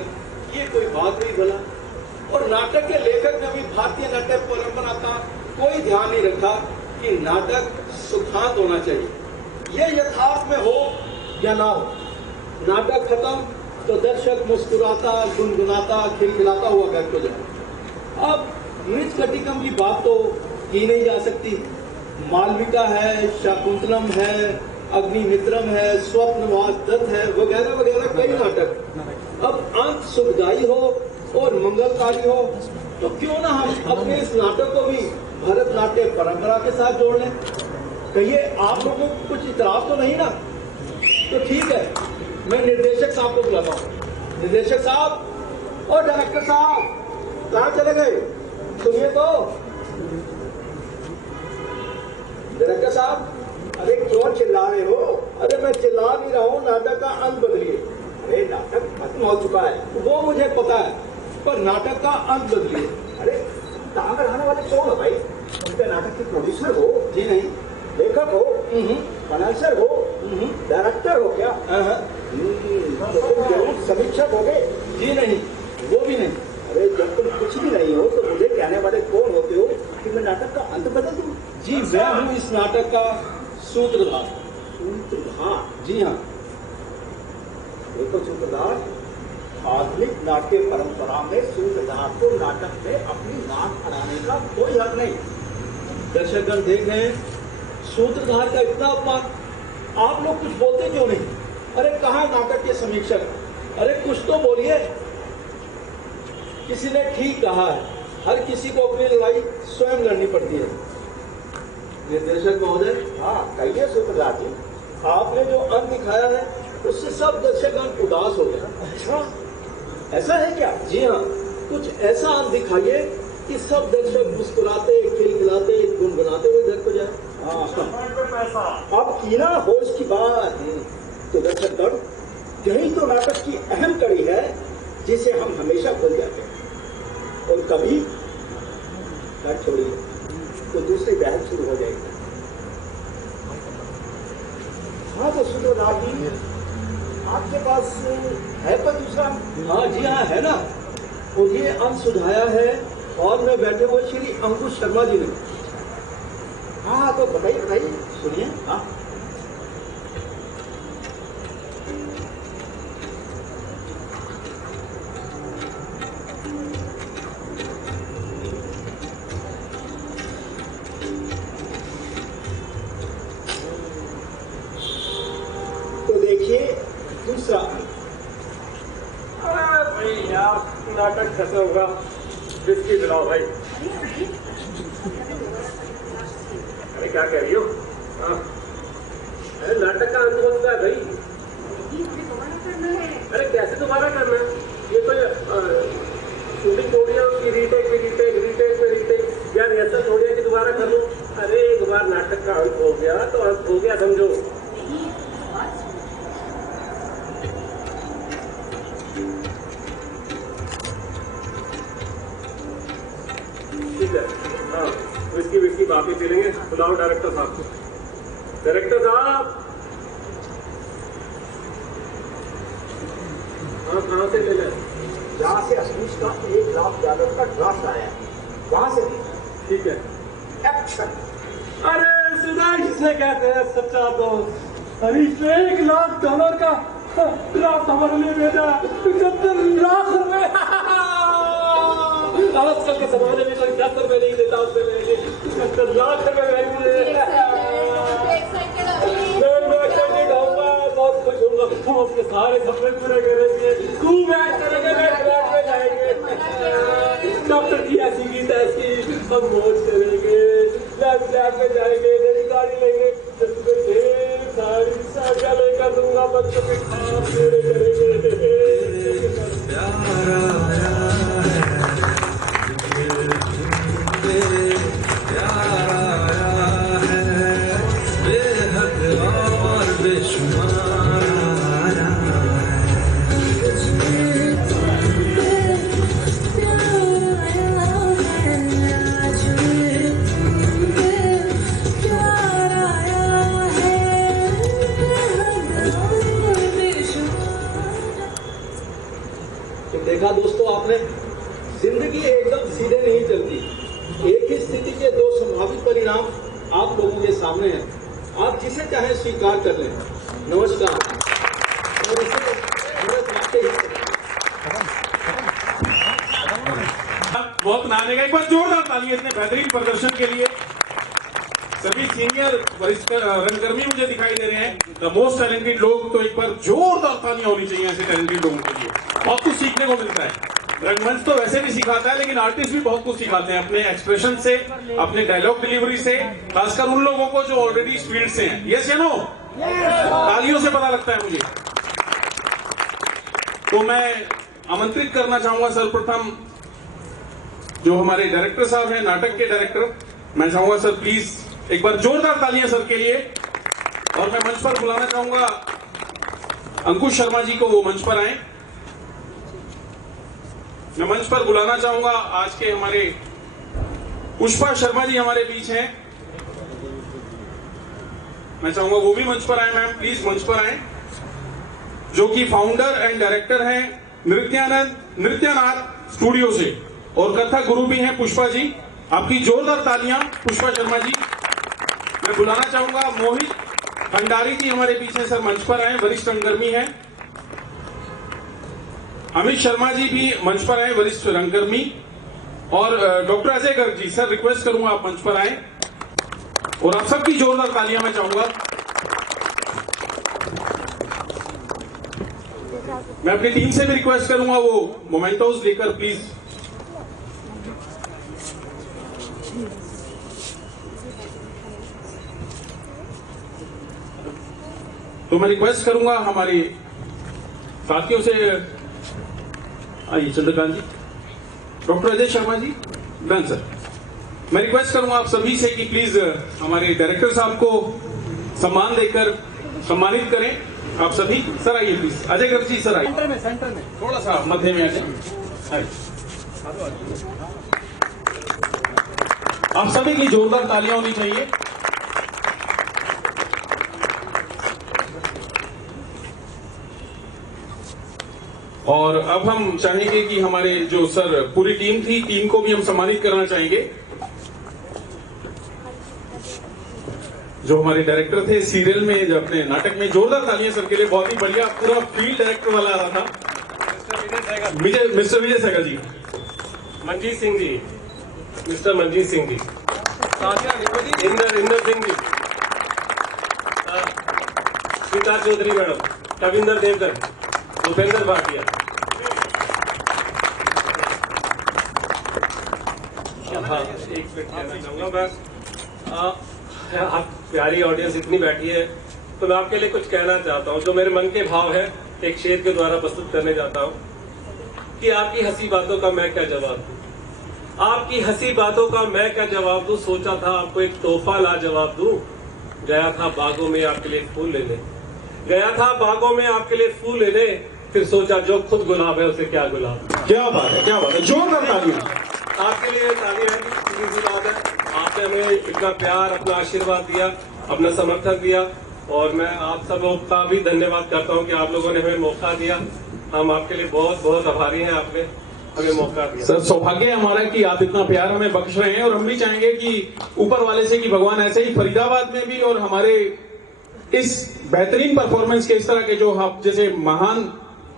ये कोई बात नहीं भला। और नाटक के लेखक ने भी भारतीय नाट्य परंपरा का कोई ध्यान नहीं रखा कि नाटक सुखांत होना चाहिए, ये यथार्थ में हो या ना हो। नाटक खत्म तो दर्शक मुस्कुराता, गुनगुनाता, खिलखिलाता हुआ घर को जाए। अब मृत कटिकम की बात तो की नहीं जा सकती। मालविका है, शाकुंतलम है, अग्निमित्रम है, स्वप्नवास दत्त है, वगैरह वगैरह कई नाटक। अब अंत सुखदायी हो और मंगलकारी हो तो क्यों ना हम अपने इस नाटक को भी भरतनाट्य परंपरा के साथ जोड़ लें। कहिए आप लोगों को कुछ इतराज तो नहीं ना? तो ठीक है, मैं निर्देशक साहब को बुलाता हूँ। निर्देशक साहब और डायरेक्टर साहब कहाँ चले गए? सुनिए तो डायरेक्टर साहब। अरे क्यों चिल्ला रहे हो? अरे मैं चिल्ला नहीं रहा हूँ, नाटक का अंत बदलिए। अरे नाटक खत्म हो चुका है वो मुझे पता है, पर नाटक का अंत बदलिए। अरे तांगर आने वाले कौन हो भाई? उनके नाटक के प्रोड्यूसर हो? जी नहीं। लेखक हो? फाइनेंसर हो? डायरेक्टर हो क्या? तो तुम जरूर समीक्षक हो गए? जी नहीं, वो भी नहीं। अरे जब तुम कुछ भी नहीं हो तो मुझे कहने वाले कौन होते हो कि मैं नाटक का अंत बदल दूं? जी मैं हूँ इस नाटक का सूत्रधार। सूत्रधार? जी हाँ। देखो सूत्रधार, आधुनिक नाट्य परंपरा में सूत्रधार को नाटक में अपनी नाक अड़ाने का कोई हक नहीं। दर्शकगण देख रहे हैं, सूत्रधार का इतना अपमान, आप लोग कुछ बोलते क्यों नहीं? अरे कहाँ नाटक के समीक्षक? अरे कुछ तो बोलिए। किसी ने ठीक कहा है, हर किसी को अपनी लड़ाई स्वयं लड़नी पड़ती है। निर्देशक महोदय। हाँ कहिए सूत्रधार जी। आपने जो अंत दिखाया है उससे सब दर्शकगण उदास हो गए। अच्छा ऐसा है क्या? जी हाँ, कुछ ऐसा अंत दिखाइए कि सब दर्शक मुस्कुराते, खिलखिलाते, गुनगुनाते हुए घर को जाए। अब की ना होश की बात तो दर्शकगण, यही तो नाटक की अहम कड़ी है जिसे हम हमेशा भूल जाते हैं। और कभी घर छोड़िए तो दूसरी बहस शुरू हो जाएगी। हाँ तो सूत्रधार जी, आपके पास है पर दूसरा? हाँ जी हाँ है ना। और ये अंत सुधाया है हॉल में बैठे हुए श्री अंकुश शर्मा जी ने। हाँ तो बताइए बताइए, सुनिए। हाँ तो देखिए दूसरा। अरे भाई यार नाटक कैसे होगा? विस्की दिलाओ भाई। अरे क्या कह रही हो? हाँ अरे नाटक का अंत हो चुका है भाई। अरे कैसे दोबारा करना है? ये तो शूटिंग हो गया, उसकी रीटेक पे रीटेक, रीटेक पे रीटेक। यार ऐसा थोड़ी है कि दोबारा कर लूँ। अरे एक बार नाटक का अंत हो गया तो अंत हो गया समझो। ठीक है, हाँ विस्की विस्की बाकी पी लेंगे। बुलाओ डायरेक्टर साहब को। डायरेक्टर साहब। हाँ कहाँ से ले लें? जहाँ से असूस का 1 लाख डॉलर का ड्राफ्ट आया है वहां से। ठीक है एक्शन। अरे सुना किसने कहते हैं सच्चा दोस्त। अरे इसने $1 लाख का ड्राफ्ट हमारे लिए भेजा। 75 लाख रुपए। आजकल के जमाने में कोई 10 रुपए नहीं देता, उससे मेरे 75 लाख रुपए बहुत खुश होगा। हम उसके सारे सपने पूरे करेंगे, खूब ऐश करेंगे, फ्लैट में जाएंगे, डॉक्टर की ऐसी की तैसी हम मौज करेंगे, फ्लैट में जाएंगे, नई गाड़ी लेंगे, ढेर सारी साड़ियाँ लेकर दूंगा, बच्चों के खाना पूरे करेंगे। बेहद तो देखा दोस्तों आपने, जिंदगी एकदम सीधे नहीं चलती। एक ही स्थिति के दो संभावित परिणाम आप लोगों के सामने हैं, आप जिसे चाहे स्वीकार कर लें। नमस्कार। और इसे भारत रखते ही बहुत नहाने का, एक बार जोरदार ताली इतने बेहतरीन प्रदर्शन के लिए। सभी सीनियर वरिष्ठ रंगकर्मी मुझे दिखाई दे रहे हैं, द मोस्ट टैलेंटेड लोग, तो एक बार जोरदार तालियां होनी चाहिए ऐसे टैलेंटेड लोगों के लिए। बहुत कुछ सीखने को मिलता है। रंगमंच तो वैसे भी सिखाता है, लेकिन आर्टिस्ट भी बहुत कुछ सिखाते हैं अपने एक्सप्रेशन से, अपने डायलॉग डिलीवरी से, खासकर उन लोगों को जो ऑलरेडी इस फील्ड से हैं। यस या नो? तालियों से पता लगता है मुझे। तो मैं आमंत्रित करना चाहूंगा सर्वप्रथम जो हमारे डायरेक्टर साहब हैं, नाटक के डायरेक्टर, मैं चाहूंगा सर प्लीज एक बार जोरदार तालियां सर के लिए। और मैं मंच पर बुलाना चाहूंगा अंकुश शर्मा जी को, वो मंच पर आए। मैं मंच पर बुलाना चाहूंगा आज के हमारे पुष्पा शर्मा जी हमारे बीच हैं, मैं चाहूंगा वो भी मंच पर आए। मैम प्लीज मंच पर आए, जो कि फाउंडर एंड डायरेक्टर हैं नृत्यानाथ स्टूडियो से, और कथक गुरु भी हैं पुष्पा जी। आपकी जोरदार तालियां पुष्पा शर्मा जी। मैं बुलाना चाहूंगा मोहित भंडारी जी हमारे बीच हैं, सर मंच पर आए, वरिष्ठ रंगकर्मी हैं। अमित शर्मा जी भी मंच पर आए, वरिष्ठ रंगकर्मी। और doctor Ajay Garg ji, sir request करूंगा आप मंच पर आए, और आप सबकी जोरदार तालियां मैं चाहूंगा। मैं अपनी टीम से भी रिक्वेस्ट करूंगा वो मोमेंटोस लेकर प्लीज। तो मैं रिक्वेस्ट करूंगा हमारे साथियों से, आइए चंद्रकांत जी, doctor Ajay Sharma ji, done sir. मैं रिक्वेस्ट करूंगा आप सभी से कि प्लीज हमारे डायरेक्टर साहब को सम्मान देकर सम्मानित करें। आप सभी सर आइए प्लीज। अजय गर्ग जी सर आइए, सेंटर में थोड़ा सा मध्य में आइए। आप सभी की जोरदार तालियां होनी चाहिए। और अब हम चाहेंगे कि हमारे जो सर पूरी टीम थी, टीम को भी हम सम्मानित करना चाहेंगे। जो हमारे डायरेक्टर थे सीरियल में, जो अपने नाटक में, जोरदार तालियां सर के लिए। बहुत ही बढ़िया, पूरा फील्ड डायरेक्टर वाला आ रहा था। मिस्टर विजय सहगल जी, मंजीत सिंह जी, मिस्टर मंजीत सिंह जी, इंदर सिंह जी, स्मिता चौधरी मैडम, कविंदर देवकर, भूपेंद्र भाटिया। हाँ, एक मिनट कहना चाहूंगा मैं। आप प्यारी ऑडियंस इतनी बैठी है, तो मैं आपके लिए कुछ कहना चाहता हूँ। जो मेरे मन के भाव है, एक शेर के द्वारा प्रस्तुत करने जाता हूँ कि आपकी हंसी बातों का मैं क्या जवाब दूं, आपकी हंसी बातों का मैं क्या जवाब दूं। सोचा था आपको एक तोहफा ला जवाब दूं, गया था बागों में आपके लिए फूल लेने, गया था बागों में आपके लिए फूल लेने, फिर सोचा जो खुद गुलाब है उसे क्या गुलाब। क्या बात है, क्या बात है, जोरदार तालियां आपके लिए। तालियां है, सीधी सी बात है, आपने हमें इतना प्यार, अपना आशीर्वाद दिया, अपना समर्थन दिया, और मैं आप सब लोग का भी धन्यवाद करता हूं कि आप लोगों ने हमें मौका दिया। हम आपके लिए बहुत बहुत आभारी हैं, आपने हमें मौका दिया। सर सौभाग्य है हमारा कि आप इतना प्यार हमें बख्श रहे हैं, और हम भी चाहेंगे कि ऊपर वाले से कि भगवान ऐसे ही फरीदाबाद में भी और हमारे इस बेहतरीन परफॉर्मेंस के, इस तरह के जो आप जैसे महान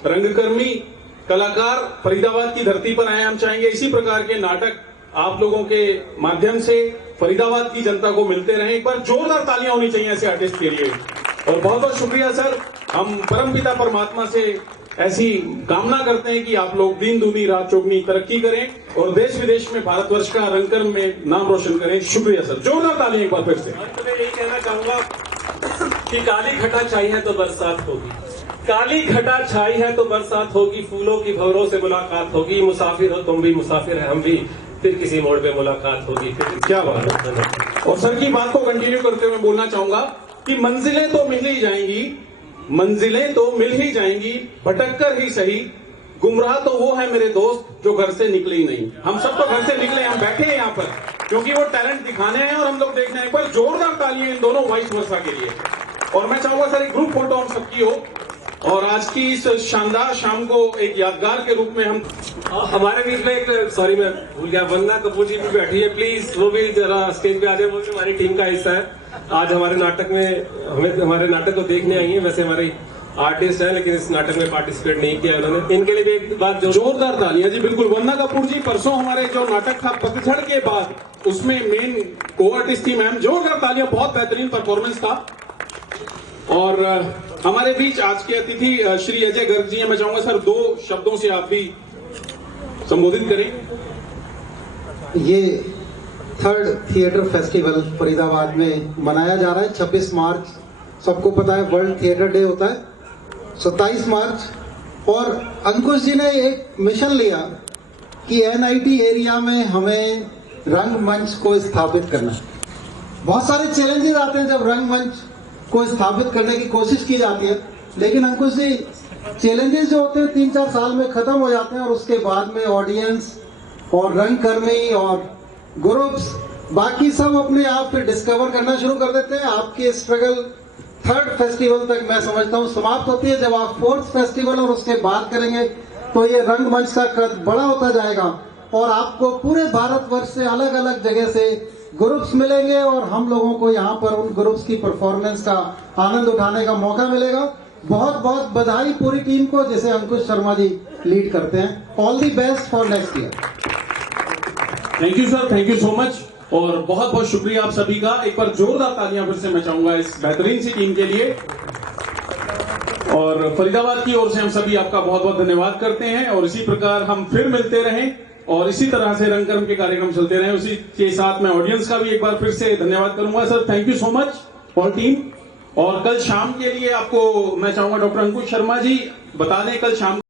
रंगकर्मी कलाकार फरीदाबाद की धरती पर आए, हम चाहेंगे इसी प्रकार के नाटक आप लोगों के माध्यम से फरीदाबाद की जनता को मिलते रहे। एक बार जोरदार तालियां होनी चाहिए ऐसे आर्टिस्ट के लिए। और बहुत बहुत शुक्रिया सर। हम परमपिता परमात्मा से ऐसी कामना करते हैं कि आप लोग दिन दूनी रात चौगुनी तरक्की करें और देश विदेश में भारतवर्ष का रंगकर्म में नाम रोशन करें। शुक्रिया सर, जोरदार तालियां एक बार फिर से। अंत में यही कहना चाहूंगा कि काली घटा छाई है तो बरसात होगी, काली घटा छाई है तो बरसात होगी, फूलों की भंवरों से मुलाकात होगी, मुसाफिर हो तुम भी, मुसाफिर है हम भी, फिर किसी मोड़ पे मुलाकात होगी। फिर क्या बात है। और सर की बात को कंटिन्यू करते हुए बोलना चाहूंगा कि मंजिलें तो मिल ही जाएंगी, मंजिलें तो मिल ही जाएंगी, भटक कर ही सही, गुमराह तो वो है मेरे दोस्त जो घर से निकले ही नहीं। हम सब तो घर से निकले, हम बैठे हैं यहाँ पर क्योंकि वो टैलेंट दिखाने हैं और हम लोग देखने हैं। एक बार जोरदार तालियां इन दोनों वाइस वर्षा के लिए। और मैं चाहूंगा सर एक ग्रुप फोटो हम सबकी हो, और आज की इस शानदार शाम को एक यादगार के रूप में हम हमारे बीच में एक सॉरी मैं भूल गया, वंदना कपूर जी भी बैठी है, प्लीज वो भी जरा स्टेज पे आ जाए, वो भी हमारी टीम का हिस्सा है। आज हमारे नाटक में हमारे नाटक को देखने आई है, वैसे हमारी आर्टिस्ट है लेकिन इस नाटक में पार्टिसिपेट नहीं किया उन्होंने, इनके लिए भी एक बात जोरदार तालियां जी। बिल्कुल, वंदना कपूर जी परसों हमारे जो नाटक था पतझड़ के बाद, उसमें मेन को आर्टिस्ट थी मैम। जोरदार तालियां, बहुत बेहतरीन परफॉर्मेंस था। और हमारे बीच आज के अतिथि श्री अजय गर्ग जी हैं। मैं चाहूंगा सर 2 शब्दों से आप भी संबोधित करें। ये 3rd थिएटर फेस्टिवल फरीदाबाद में मनाया जा रहा है। 26 मार्च सबको पता है वर्ल्ड थिएटर डे होता है, 27 मार्च। और अंकुश जी ने एक मिशन लिया कि NIT एरिया में हमें रंगमंच को स्थापित करना है। बहुत सारे चैलेंजेस आते हैं जब रंगमंच को स्थापित करने की कोशिश की जाती है, लेकिन अंकुश जी चैलेंजेस जो होते हैं 3-4 साल में खत्म हो जाते हैं और उसके बाद में ऑडियंस और रंगकर्मी और ग्रुप्स बाकी सब अपने आप पे डिस्कवर करना शुरू कर देते हैं। आपकी स्ट्रगल 3rd फेस्टिवल तक मैं समझता हूँ समाप्त होती है। जब आप 4th फेस्टिवल और उसके बाद करेंगे तो ये रंगमंच का कद बड़ा होता जाएगा और आपको पूरे भारतवर्ष से अलग अलग जगह से ग्रुप्स मिलेंगे और हम लोगों को यहाँ पर उन ग्रुप्स की परफॉर्मेंस का आनंद उठाने का मौका मिलेगा। बहुत बहुत बधाई पूरी टीम को जिसे अंकुश शर्मा जी लीड करते हैं। All the best for next year. Thank you sir, thank you so much. और बहुत बहुत शुक्रिया आप सभी का। एक बार जोरदार तालियां फिर से मैं चाहूंगा इस बेहतरीन सी टीम के लिए। और फरीदाबाद की ओर से हम सभी आपका बहुत बहुत धन्यवाद करते हैं। और इसी प्रकार हम फिर मिलते रहें और इसी तरह से रंगकर्म के कार्यक्रम चलते रहे। उसी के साथ मैं ऑडियंस का भी एक बार फिर से धन्यवाद करूंगा। Sir thank you so much for team. और कल शाम के लिए आपको मैं चाहूंगा डॉक्टर अंकुश शर्मा जी बता दें कल शाम